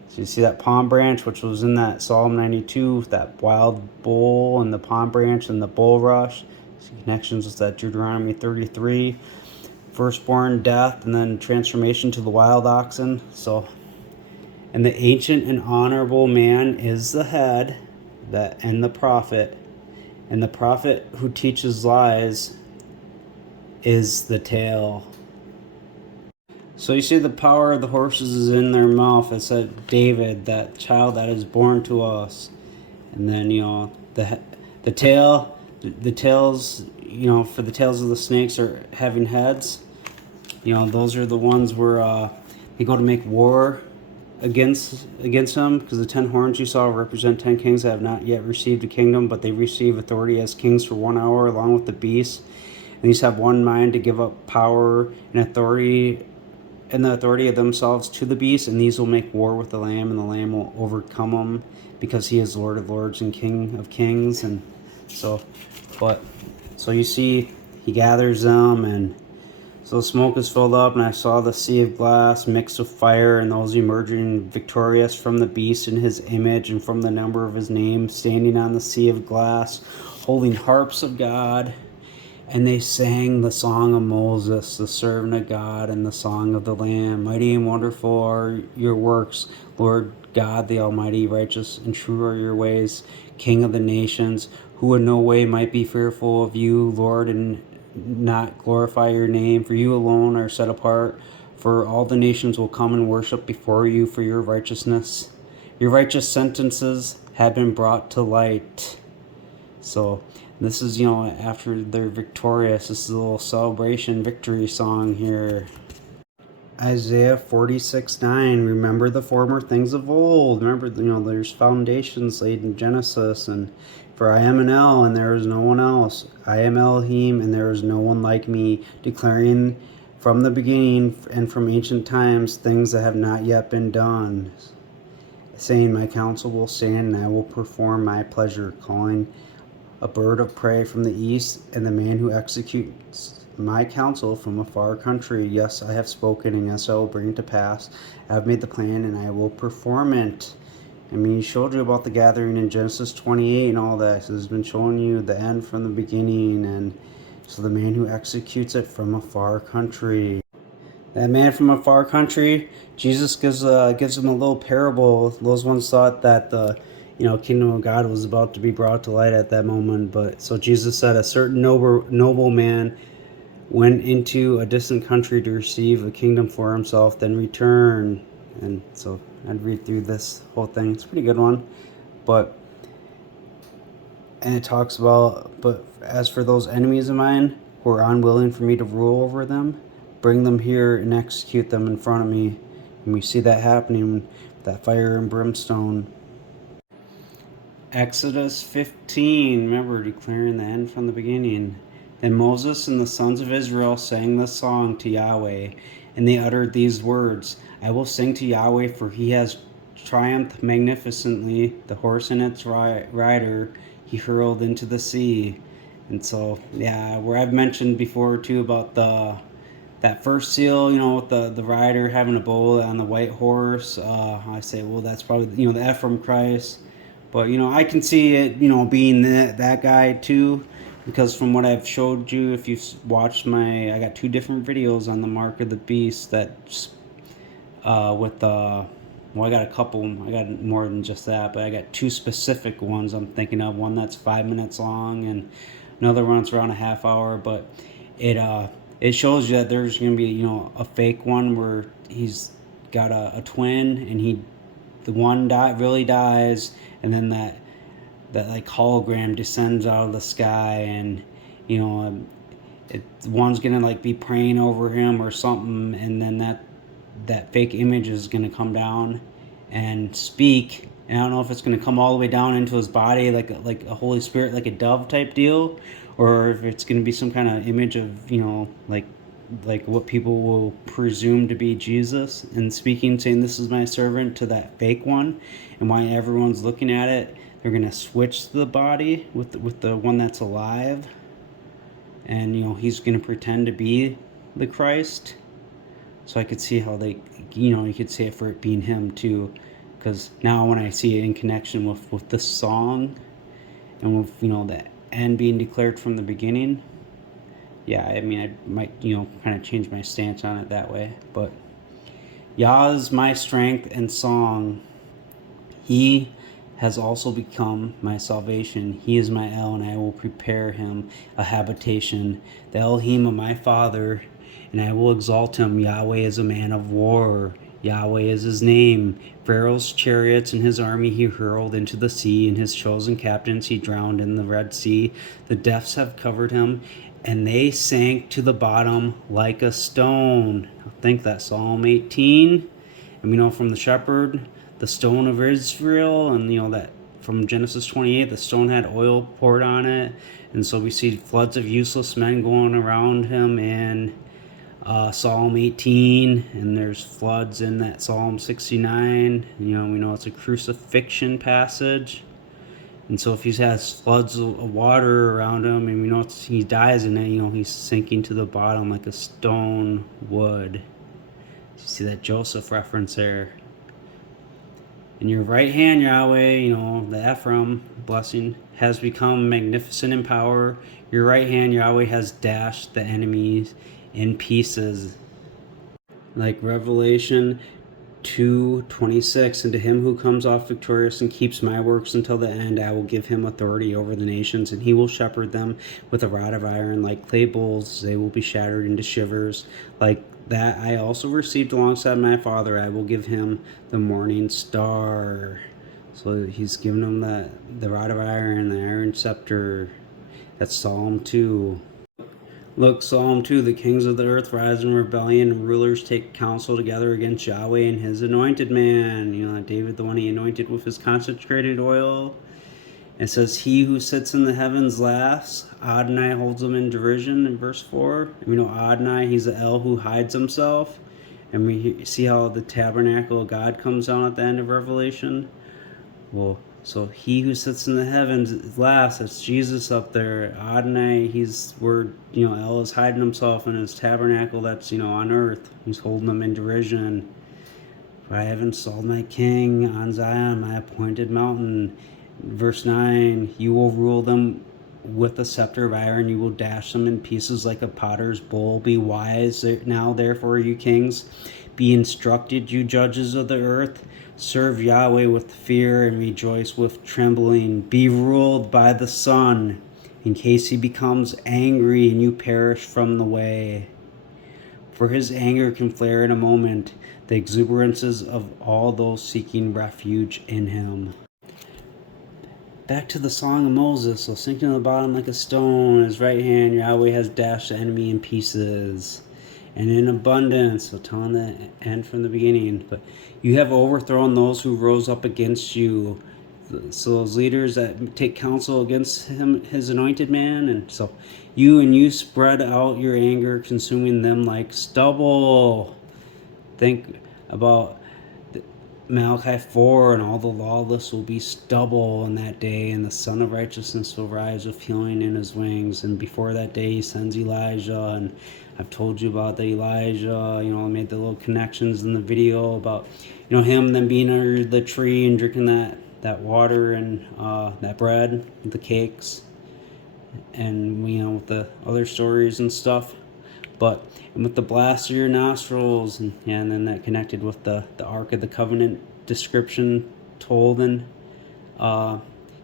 So you see that palm branch, which was in that Psalm 92, that wild bull and the palm branch and the bulrush. See connections with that Deuteronomy 33, firstborn death, and then transformation to the wild oxen. So, and the ancient and honorable man is the head, and the prophet, and the prophet who teaches lies is the tail. So you see the power of the horses is in their mouth. It's that David, that child that is born to us. And then, you know, the tails, you know, for the tails of the snakes are having heads. You know, those are the ones where they go to make war against him, because the 10 horns you saw represent 10 kings that have not yet received a kingdom, but they receive authority as kings for 1 hour along with the beast. And these have one mind to give up power and authority and the authority of themselves to the beast, and these will make war with the Lamb, and the Lamb will overcome them, because he is Lord of lords and King of kings. And so you see, he gathers them, and so the smoke is filled up, and I saw the sea of glass mixed with fire, and those emerging victorious from the beast in his image and from the number of his name, standing on the sea of glass, holding harps of God. And they sang the song of Moses, the servant of God, and the song of the Lamb. Mighty and wonderful are your works, Lord God, the Almighty. Righteous and true are your ways, King of the nations. Who in no way might be fearful of you, Lord, and not glorify your name? For you alone are set apart. For all the nations will come and worship before you for your righteousness. Your righteous sentences have been brought to light. So this is, after they're victorious, this is a little celebration victory song here. Isaiah 46:9. Remember the former things of old. Remember, there's foundations laid in Genesis. And for I am an El, and there is no one else. I am Elohim, and there is no one like me, declaring from the beginning and from ancient times things that have not yet been done, saying, my counsel will stand, and I will perform my pleasure, calling a bird of prey from the east, and the man who executes my counsel from a far country. Yes, I have spoken, and yes, I will bring it to pass. I have made the plan, and I will perform it. I mean, he showed you about the gathering in Genesis 28 and all that. So he's been showing you the end from the beginning, and so the man who executes it from a far country. That man from a far country, Jesus gives them a little parable. Those ones thought that the kingdom of God was about to be brought to light at that moment. But so Jesus said, a certain noble man went into a distant country to receive a kingdom for himself, then return. And so I'd read through this whole thing. It's a pretty good one. And it talks about, but as for those enemies of mine who are unwilling for me to rule over them, bring them here and execute them in front of me. And we see that happening, that fire and brimstone. Exodus 15, remember, declaring the end from the beginning. Then Moses and the sons of Israel sang this song to Yahweh, and they uttered these words, I will sing to Yahweh, for he has triumphed magnificently. The horse and its rider he hurled into the sea. And so, yeah, where I've mentioned before too about that first seal, with the rider having a bow on the white horse, I say, well, that's probably, the Ephraim Christ. But, I can see it, being that guy too, because from what I've showed you, if you've watched I got 2 different videos on the mark of the beast that's with I got a couple, I got more than just that, but I got 2 specific ones I'm thinking of. One that's 5 minutes long, and another one that's around a half hour. But it shows you that there's going to be, a fake one where he's got a twin, and the one really dies, and then that like hologram descends out of the sky, and one's gonna like be praying over him or something, and then that fake image is gonna come down and speak. And I don't know if it's gonna come all the way down into his body like a Holy Spirit, like a dove type deal, or if it's gonna be some kind of image of like what people will presume to be Jesus, and speaking, saying, this is my servant, to that fake one. And while everyone's looking at it, they're going to switch the body with the one that's alive, and he's going to pretend to be the Christ. So I could see how they, you could say it for it being him too, because now when I see it in connection with this song, and with the end being declared from the beginning, yeah, I mean, I might, kind of change my stance on it that way. But Yah is my strength and song. He has also become my salvation. He is my El, and I will prepare him a habitation. The Elohim of my father, and I will exalt him. Yahweh is a man of war. Yahweh is his name. Pharaoh's chariots and his army he hurled into the sea, and his chosen captains he drowned in the Red Sea. The depths have covered him, and they sank to the bottom like a stone. I think that's Psalm 18. And we know from the shepherd, the stone of Israel, and that from Genesis 28, the stone had oil poured on it. And so we see floods of useless men going around him in Psalm 18, and there's floods in that Psalm 69. We know it's a crucifixion passage. And so if he has floods of water around him, and we know he dies in it, he's sinking to the bottom like a stone would. You see that Joseph reference there. In your right hand, Yahweh, the Ephraim blessing, has become magnificent in power. Your right hand, Yahweh, has dashed the enemies in pieces. Like Revelation 2:26, and to him who comes off victorious and keeps my works until the end, I will give him authority over the nations, and he will shepherd them with a rod of iron. Like clay bowls, they will be shattered into shivers. Like that I also received alongside my Father, I will give him the morning star. So he's given him the rod of iron, the iron scepter. That's Psalm 2. Look, Psalm 2, the kings of the earth rise in rebellion, and rulers take counsel together against Yahweh and his anointed man. David, the one he anointed with his consecrated oil. It says, he who sits in the heavens laughs. Adonai holds him in derision in verse 4. We know Adonai, he's the El who hides himself. And we see how the tabernacle of God comes down at the end of Revelation. Well, so he who sits in the heavens laughs. That's Jesus up there. Adonai, he's where, El is hiding himself in his tabernacle that's, on earth. He's holding them in derision. For I have installed my king on Zion, my appointed mountain. Verse 9, you will rule them with a scepter of iron. You will dash them in pieces like a potter's bowl. Be wise now, therefore, you kings. Be instructed, you judges of the earth. Serve Yahweh with fear and rejoice with trembling. Be ruled by the Son, in case he becomes angry and you perish from the way. For his anger can flare in a moment, the exuberances of all those seeking refuge in him. Back to the Song of Moses. So sinking to the bottom like a stone, his right hand, Yahweh has dashed the enemy in pieces. And in abundance, so telling the end from the beginning. But you have overthrown those who rose up against you. So those leaders that take counsel against him, his anointed man. And so you spread out your anger, consuming them like stubble. Think about Malachi 4, and all the lawless will be stubble in that day, and the Son of Righteousness will rise with healing in his wings. And before that day, he sends Elijah, and I've told you about the Elijah. I made the little connections in the video about, him then being under the tree and drinking that water and that bread, the cakes, and with the other stories and stuff. But and with the blast of your nostrils, and then that connected with the Ark of the Covenant description told in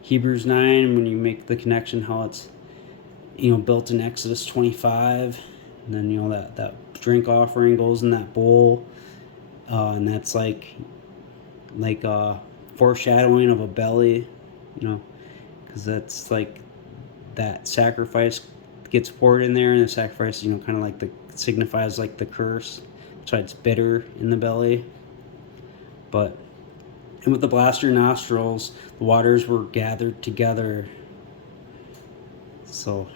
Hebrews 9, when you make the connection how it's built in Exodus 25, and then that drink offering goes in that bowl, and that's like foreshadowing of a belly, because that's like that sacrifice gets poured in there, and the sacrifice, kind of like signifies like the curse. That's why it's bitter in the belly. And with the blast of your nostrils, the waters were gathered together. So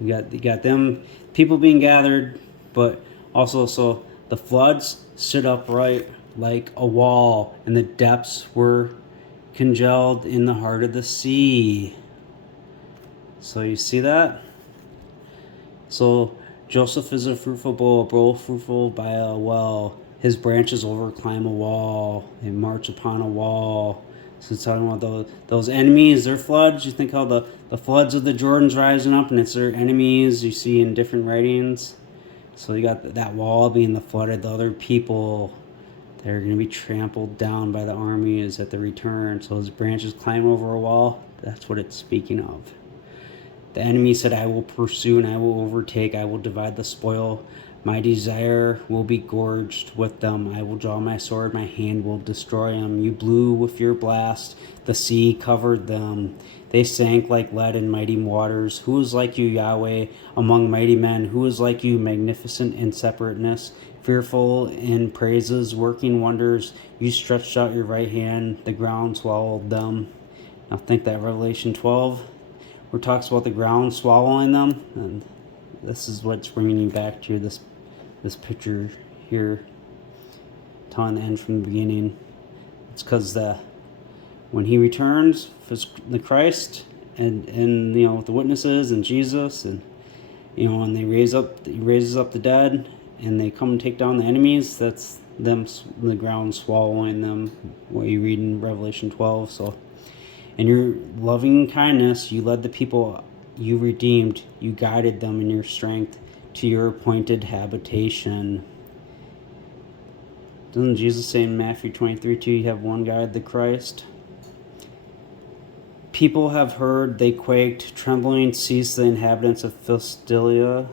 you got them people being gathered, but also so the floods stood upright like a wall, and the depths were congealed in the heart of the sea. So you see that? So Joseph is a fruitful bowl fruitful by a well. His branches overclimb a wall and march upon a wall. So it's talking about those enemies, their floods. You think how the floods of the Jordan's rising up, and it's their enemies you see in different writings. So you got that wall being the flood of the other people. They're going to be trampled down by the armies at the return. So his branches climb over a wall. That's what it's speaking of. The enemy said, I will pursue and I will overtake. I will divide the spoil. My desire will be gorged with them. I will draw my sword. My hand will destroy them. You blew with your blast. The sea covered them. They sank like lead in mighty waters. Who is like you, Yahweh, among mighty men? Who is like you, magnificent in separateness fearful in praises, working wonders. You stretched out your right hand, the ground swallowed them. Now think that Revelation 12, where it talks about the ground swallowing them, and this is what's bringing you back to this picture here, telling the end from the beginning. It's because when he returns, the Christ and the witnesses and Jesus, and and he raises up the dead, and they come and take down the enemies. That's them, the ground swallowing them. What you read in Revelation 12. So, in your loving kindness, you led the people you redeemed. You guided them in your strength to your appointed habitation. Doesn't Jesus say in Matthew 23:2, you have one God, the Christ? People have heard, they quaked, trembling ceased the inhabitants of Philistia.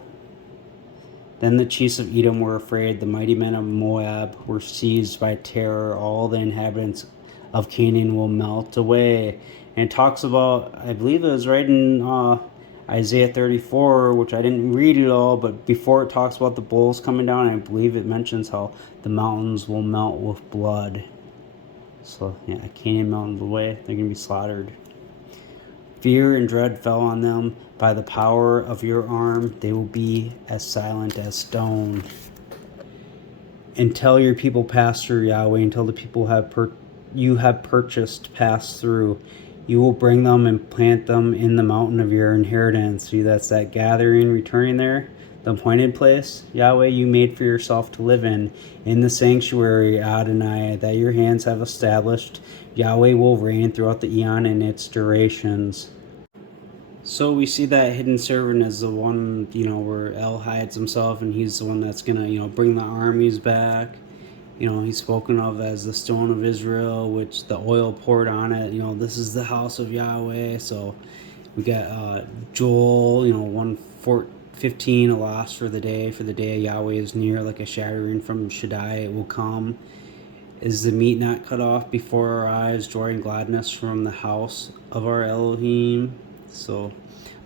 Then the chiefs of Edom were afraid, the mighty men of Moab were seized by terror, all the inhabitants of Canaan will melt away. And it talks about, I believe it was right in Isaiah 34, which I didn't read it all, but before it talks about the bulls coming down, I believe it mentions how the mountains will melt with blood. So yeah, Canaan melted away, they're going to be slaughtered. Fear and dread fell on them. By the power of your arm, they will be as silent as stone. Until your people pass through, Yahweh, until the people you have purchased pass through, you will bring them and plant them in the mountain of your inheritance. See, that's that gathering, returning there, the appointed place, Yahweh, you made for yourself to live in the sanctuary, Adonai, that your hands have established. Yahweh will reign throughout the eon and its durations. So we see that hidden servant as the one, where El hides himself, and he's the one that's gonna, bring the armies back. He's spoken of as the stone of Israel, which the oil poured on it. This is the house of Yahweh. So we got Joel, 1:15, alas for the day of Yahweh is near, like a shattering from Shaddai it will come. Is the meat not cut off before our eyes, joy and gladness from the house of our Elohim? So,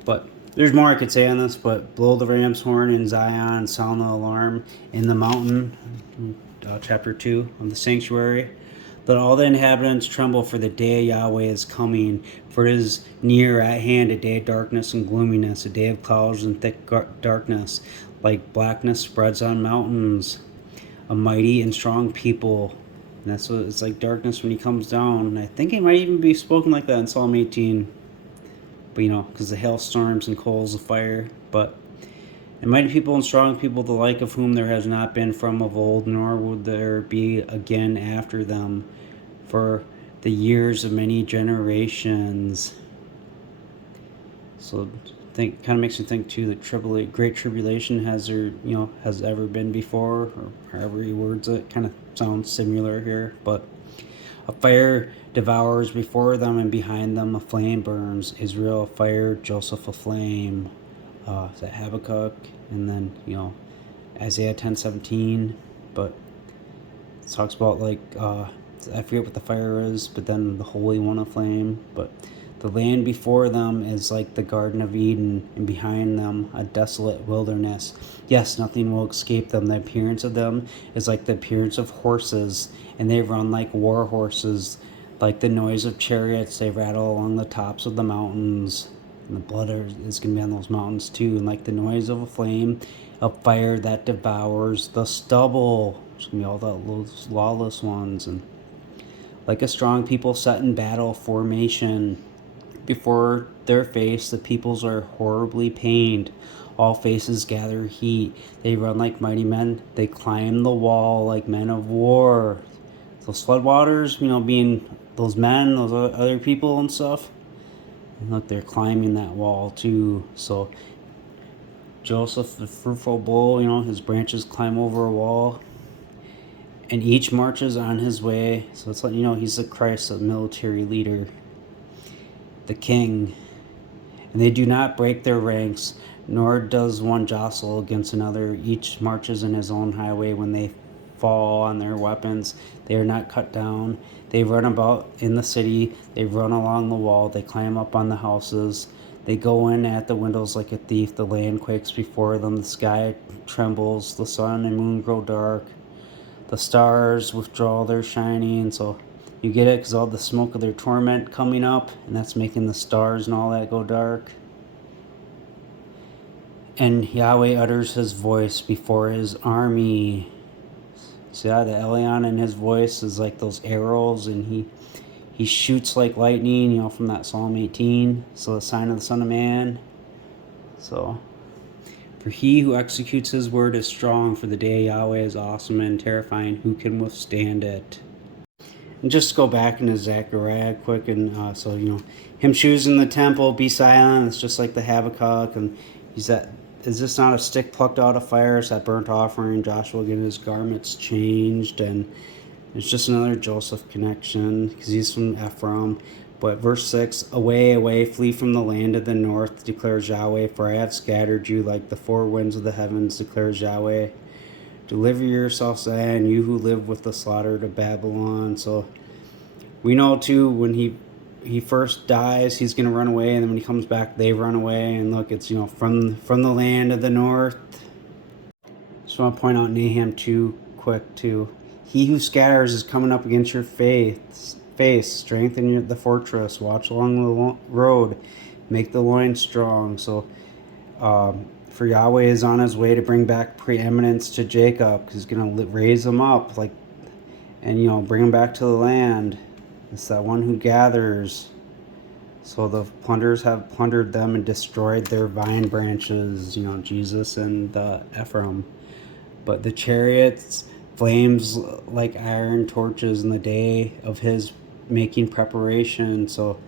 but there's more I could say on this, but blow the ram's horn in Zion, sound the alarm in the mountain, chapter 2 of the sanctuary. Let all the inhabitants tremble, for the day of Yahweh is coming, for it is near at hand, a day of darkness and gloominess, a day of clouds and thick darkness, like blackness spreads on mountains, a mighty and strong people. And that's what it's like, darkness when he comes down. And I think it might even be spoken like that in Psalm 18. But because the hailstorms and coals of fire. But and mighty people and strong people, the like of whom there has not been from of old, nor would there be again after them, for the years of many generations. So kind of makes me think too that great tribulation has ever been before, or however he words it. Kind of sounds similar here, but a fire devours before them, and behind them a flame burns. Israel a fire, Joseph a flame. Is that Habakkuk? And then Isaiah 10:17. But it talks about I forget what the fire is, but then the Holy One a flame. But the land before them is like the Garden of Eden, and behind them a desolate wilderness. Yes, nothing will escape them. The appearance of them is like the appearance of horses, and they run like war horses. Like the noise of chariots, they rattle along the tops of the mountains. And the blood is going to be on those mountains too. And like the noise of a flame, a fire that devours the stubble. It's going to be all those lawless ones. And like a strong people set in battle formation. Before their face, the peoples are horribly pained. All faces gather heat. They run like mighty men. They climb the wall like men of war. Those floodwaters, being those men, those other people and stuff. And look, they're climbing that wall too. So Joseph, the fruitful bull, his branches climb over a wall. And each marches on his way. So it's like, he's the Christ, a military leader. The king. And they do not break their ranks, nor does one jostle against another. Each marches in his own highway. When they fall on their weapons, they are not cut down. They run about in the city. They run along the wall. They climb up on the houses. They go in at the windows like a thief. The land quakes before them. The sky trembles. The sun and moon grow dark. The stars withdraw their shining. So you get it, because all the smoke of their torment coming up, and that's making the stars and all that go dark. And Yahweh utters his voice before his army. So yeah, the Elion in his voice is like those arrows, and he shoots like lightning, from that Psalm 18. So the sign of the Son of Man. So, for he who executes his word is strong, for the day of Yahweh is awesome and terrifying. Who can withstand it? And just to go back into Zechariah quick, and him choosing the temple, be silent. It's just like the Habakkuk, and he's that. Is this not a stick plucked out of fire? It's that burnt offering. Joshua getting his garments changed, and it's just another Joseph connection, because he's from Ephraim. But verse 6, away, away, flee from the land of the north, declares Yahweh, for I have scattered you like the four winds of the heavens, declares Yahweh. Deliver yourself, Zion, you who live with the slaughter to Babylon. So we know too, when he first dies, he's going to run away, and then when he comes back, they run away. And look, it's from the land of the north. Just want to point out Nahum 2 quick too. He who scatters is coming up against your face. Strengthen the fortress. Watch along the road. Make the loin strong. So, for Yahweh is on his way to bring back preeminence to Jacob. He's going to raise him up, and bring him back to the land. It's that one who gathers. So the plunderers have plundered them and destroyed their vine branches. Jesus and Ephraim. But the chariots flames like iron torches in the day of his making preparation. So,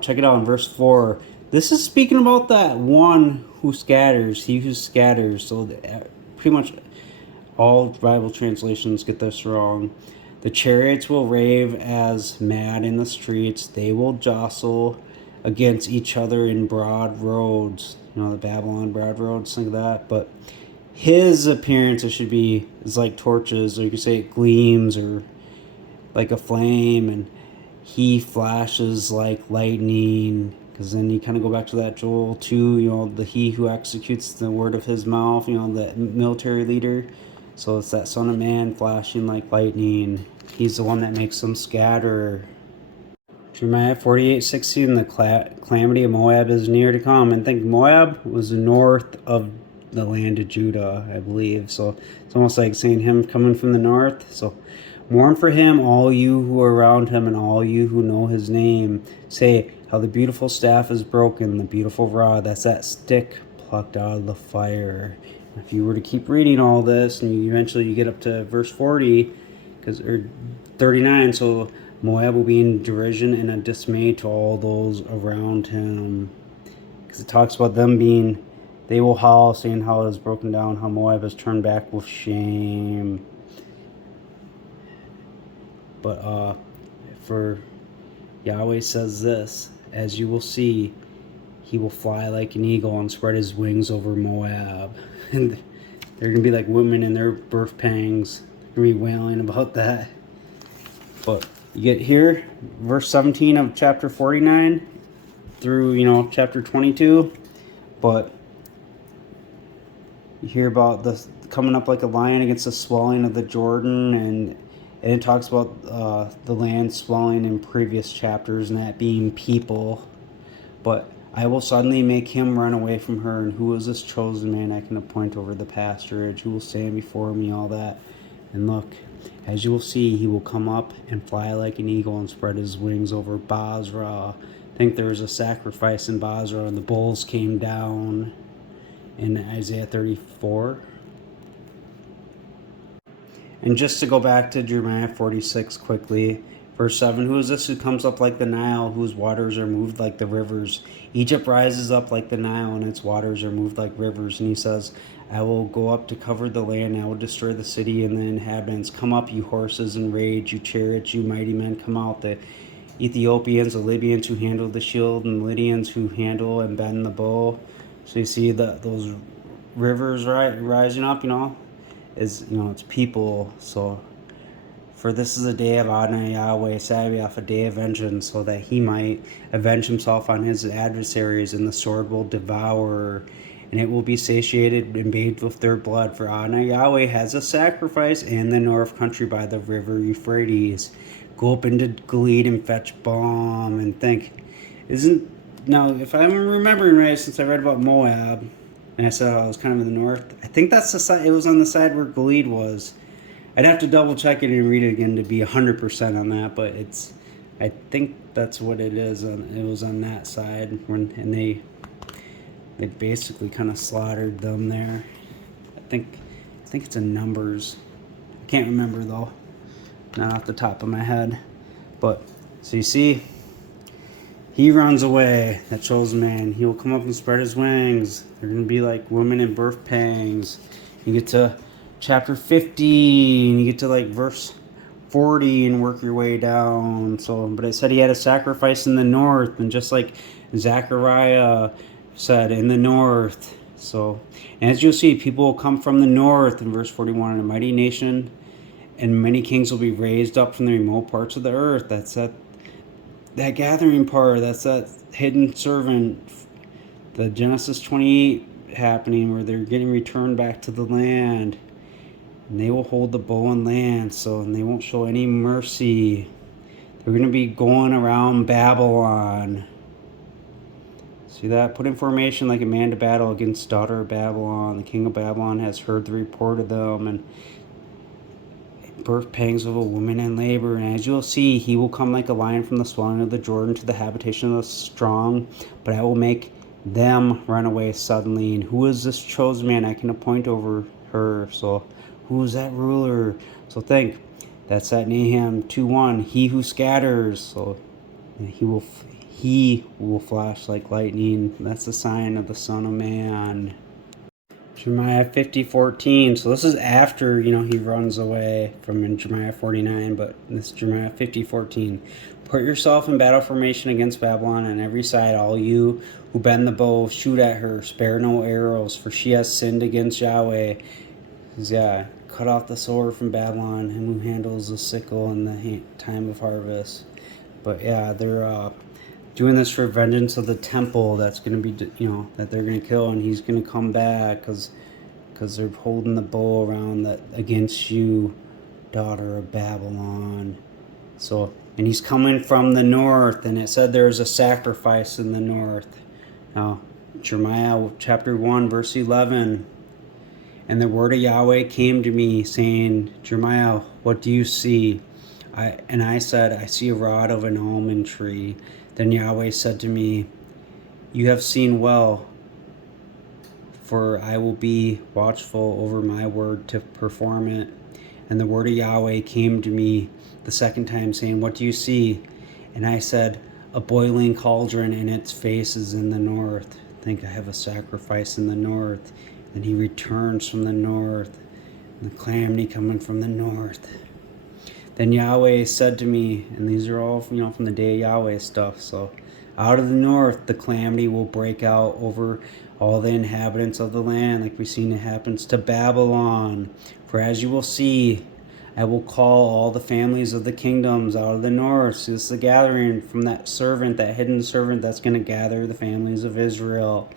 check it out in verse 4. This is speaking about that one who scatters, he who scatters. So, pretty much all Bible translations get this wrong. The chariots will rave as mad in the streets. They will jostle against each other in broad roads. The Babylon broad roads, think of that. But his appearance, is like torches, or you could say it gleams, or like a flame, and he flashes like lightning. Because then you kind of go back to that Joel 2, the he who executes the word of his mouth, the military leader. So it's that Son of Man flashing like lightning. He's the one that makes them scatter. Jeremiah 48:16, the calamity of Moab is near to come. And think Moab was north of the land of Judah, I believe. So it's almost like saying him coming from the north. So mourn for him, all you who are around him, and all you who know his name. Say how the beautiful staff is broken, the beautiful rod. That's that stick plucked out of the fire. If you were to keep reading all this, and you get up to verse 40, or 39, so Moab will be in derision and a dismay to all those around him. Because it talks about them they will howl, saying how it is broken down, how Moab is turned back with shame. But for Yahweh says this, as you will see, he will fly like an eagle and spread his wings over Moab. And they're going to be like women in their birth pangs. They're going to be wailing about that. But you get here, verse 17 of chapter 49 through, chapter 22. But you hear about the coming up like a lion against the swelling of the Jordan, and it talks about the land swelling in previous chapters, and that being people. But I will suddenly make him run away from her, and who is this chosen man I can appoint over the pasturage? Who will stand before me? All that. And look, as you will see, he will come up and fly like an eagle and spread his wings over Basra. I think there was a sacrifice in Basra, and the bulls came down in Isaiah 34. And just to go back to Jeremiah 46 quickly, verse 7, who is this who comes up like the Nile, whose waters are moved like the rivers? Egypt rises up like the Nile, and its waters are moved like rivers. And he says, I will go up to cover the land, I will destroy the city and the inhabitants. Come up, you horses, and rage, you chariots, you mighty men, come out. The Ethiopians, the Libyans who handle the shield, and the Lydians who handle and bend the bow. So you see those rivers rising up, it's people. So For this is a day of Adonai Yahweh Sabaoth, a day of vengeance, so that he might avenge himself on his adversaries, and the sword will devour, and it will be satiated and bathed with their blood. For Adonai Yahweh has a sacrifice in the north country by the river Euphrates. Go up into Gilead and fetch balm, and think. Now, if I'm remembering right, since I read about Moab, and I said it was kind of in the north, I think that's the side. It was on the side where Gilead was. I'd have to double check it and read it again to be 100% on that, but I think that's what it is. It was on that side, and they basically kind of slaughtered them there. I think it's in Numbers. I can't remember though, not off the top of my head. But so you see, he runs away. That chosen man. He will come up and spread his wings. They're gonna be like women in birth pangs. You get to chapter 50, and you get to like verse 40 and work your way down. So, but it said he had a sacrifice in the north, and just like Zechariah said, in the north. So, and as you'll see, people will come from the north in verse 41, and a mighty nation and many kings will be raised up from the remote parts of the earth. That's that gathering part. That's that hidden servant, the Genesis 28 happening, where they're getting returned back to the land. And they will hold the bow and lance, and they won't show any mercy. They're going to be going around Babylon. See that? Put in formation like a man to battle against daughter of Babylon. The king of Babylon has heard the report of them, and birth pangs of a woman in labor. And as you'll see, he will come like a lion from the swelling of the Jordan to the habitation of the strong. But I will make them run away suddenly. And who is this chosen man I can appoint over her? So who is that ruler? So think, that's at Nahum 2:1. He who scatters. So he will flash like lightning. That's the sign of the Son of Man. Jeremiah 50:14. So this is after, he runs away from in Jeremiah 49, but this is Jeremiah 50:14. Put yourself in battle formation against Babylon on every side, all you who bend the bow, shoot at her, spare no arrows, for she has sinned against Yahweh. Cut off the sword from Babylon, him who handles the sickle in the time of harvest. But they're doing this for vengeance of the temple. That's going to be, that they're going to kill, and he's going to come back because they're holding the bow around that against you, daughter of Babylon. So, and he's coming from the north, and it said there's a sacrifice in the north. Now, Jeremiah chapter 1, verse 11. And the word of Yahweh came to me, saying, Jeremiah, what do you see? I said, I see a rod of an almond tree. Then Yahweh said to me, you have seen well, for I will be watchful over my word to perform it. And the word of Yahweh came to me the second time, saying, what do you see? And I said, a boiling cauldron, and its face is in the north. Think I have a sacrifice in the north. Then he returns from the north, and the calamity coming from the north. Then Yahweh said to me, and these are all from the day of Yahweh stuff. So out of the north, the calamity will break out over all the inhabitants of the land, like we've seen it happens to Babylon. For as you will see, I will call all the families of the kingdoms out of the north. So this is a gathering from that servant, that hidden servant that's going to gather the families of Israel,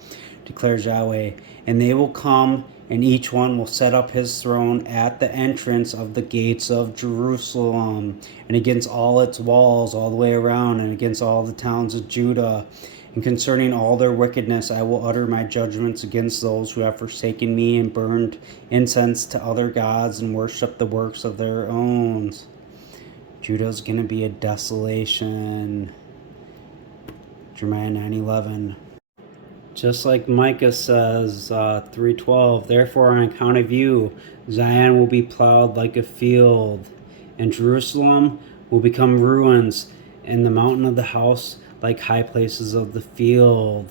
declares Yahweh. And they will come, and each one will set up his throne at the entrance of the gates of Jerusalem, and against all its walls all the way around, and against all the towns of Judah. And concerning all their wickedness, I will utter my judgments against those who have forsaken me and burned incense to other gods and worshipped the works of their own. Judah's going to be a desolation. Jeremiah 9:11. Just like Micah says, 3:12, therefore on account of you, Zion will be plowed like a field, and Jerusalem will become ruins, and the mountain of the house like high places of the field.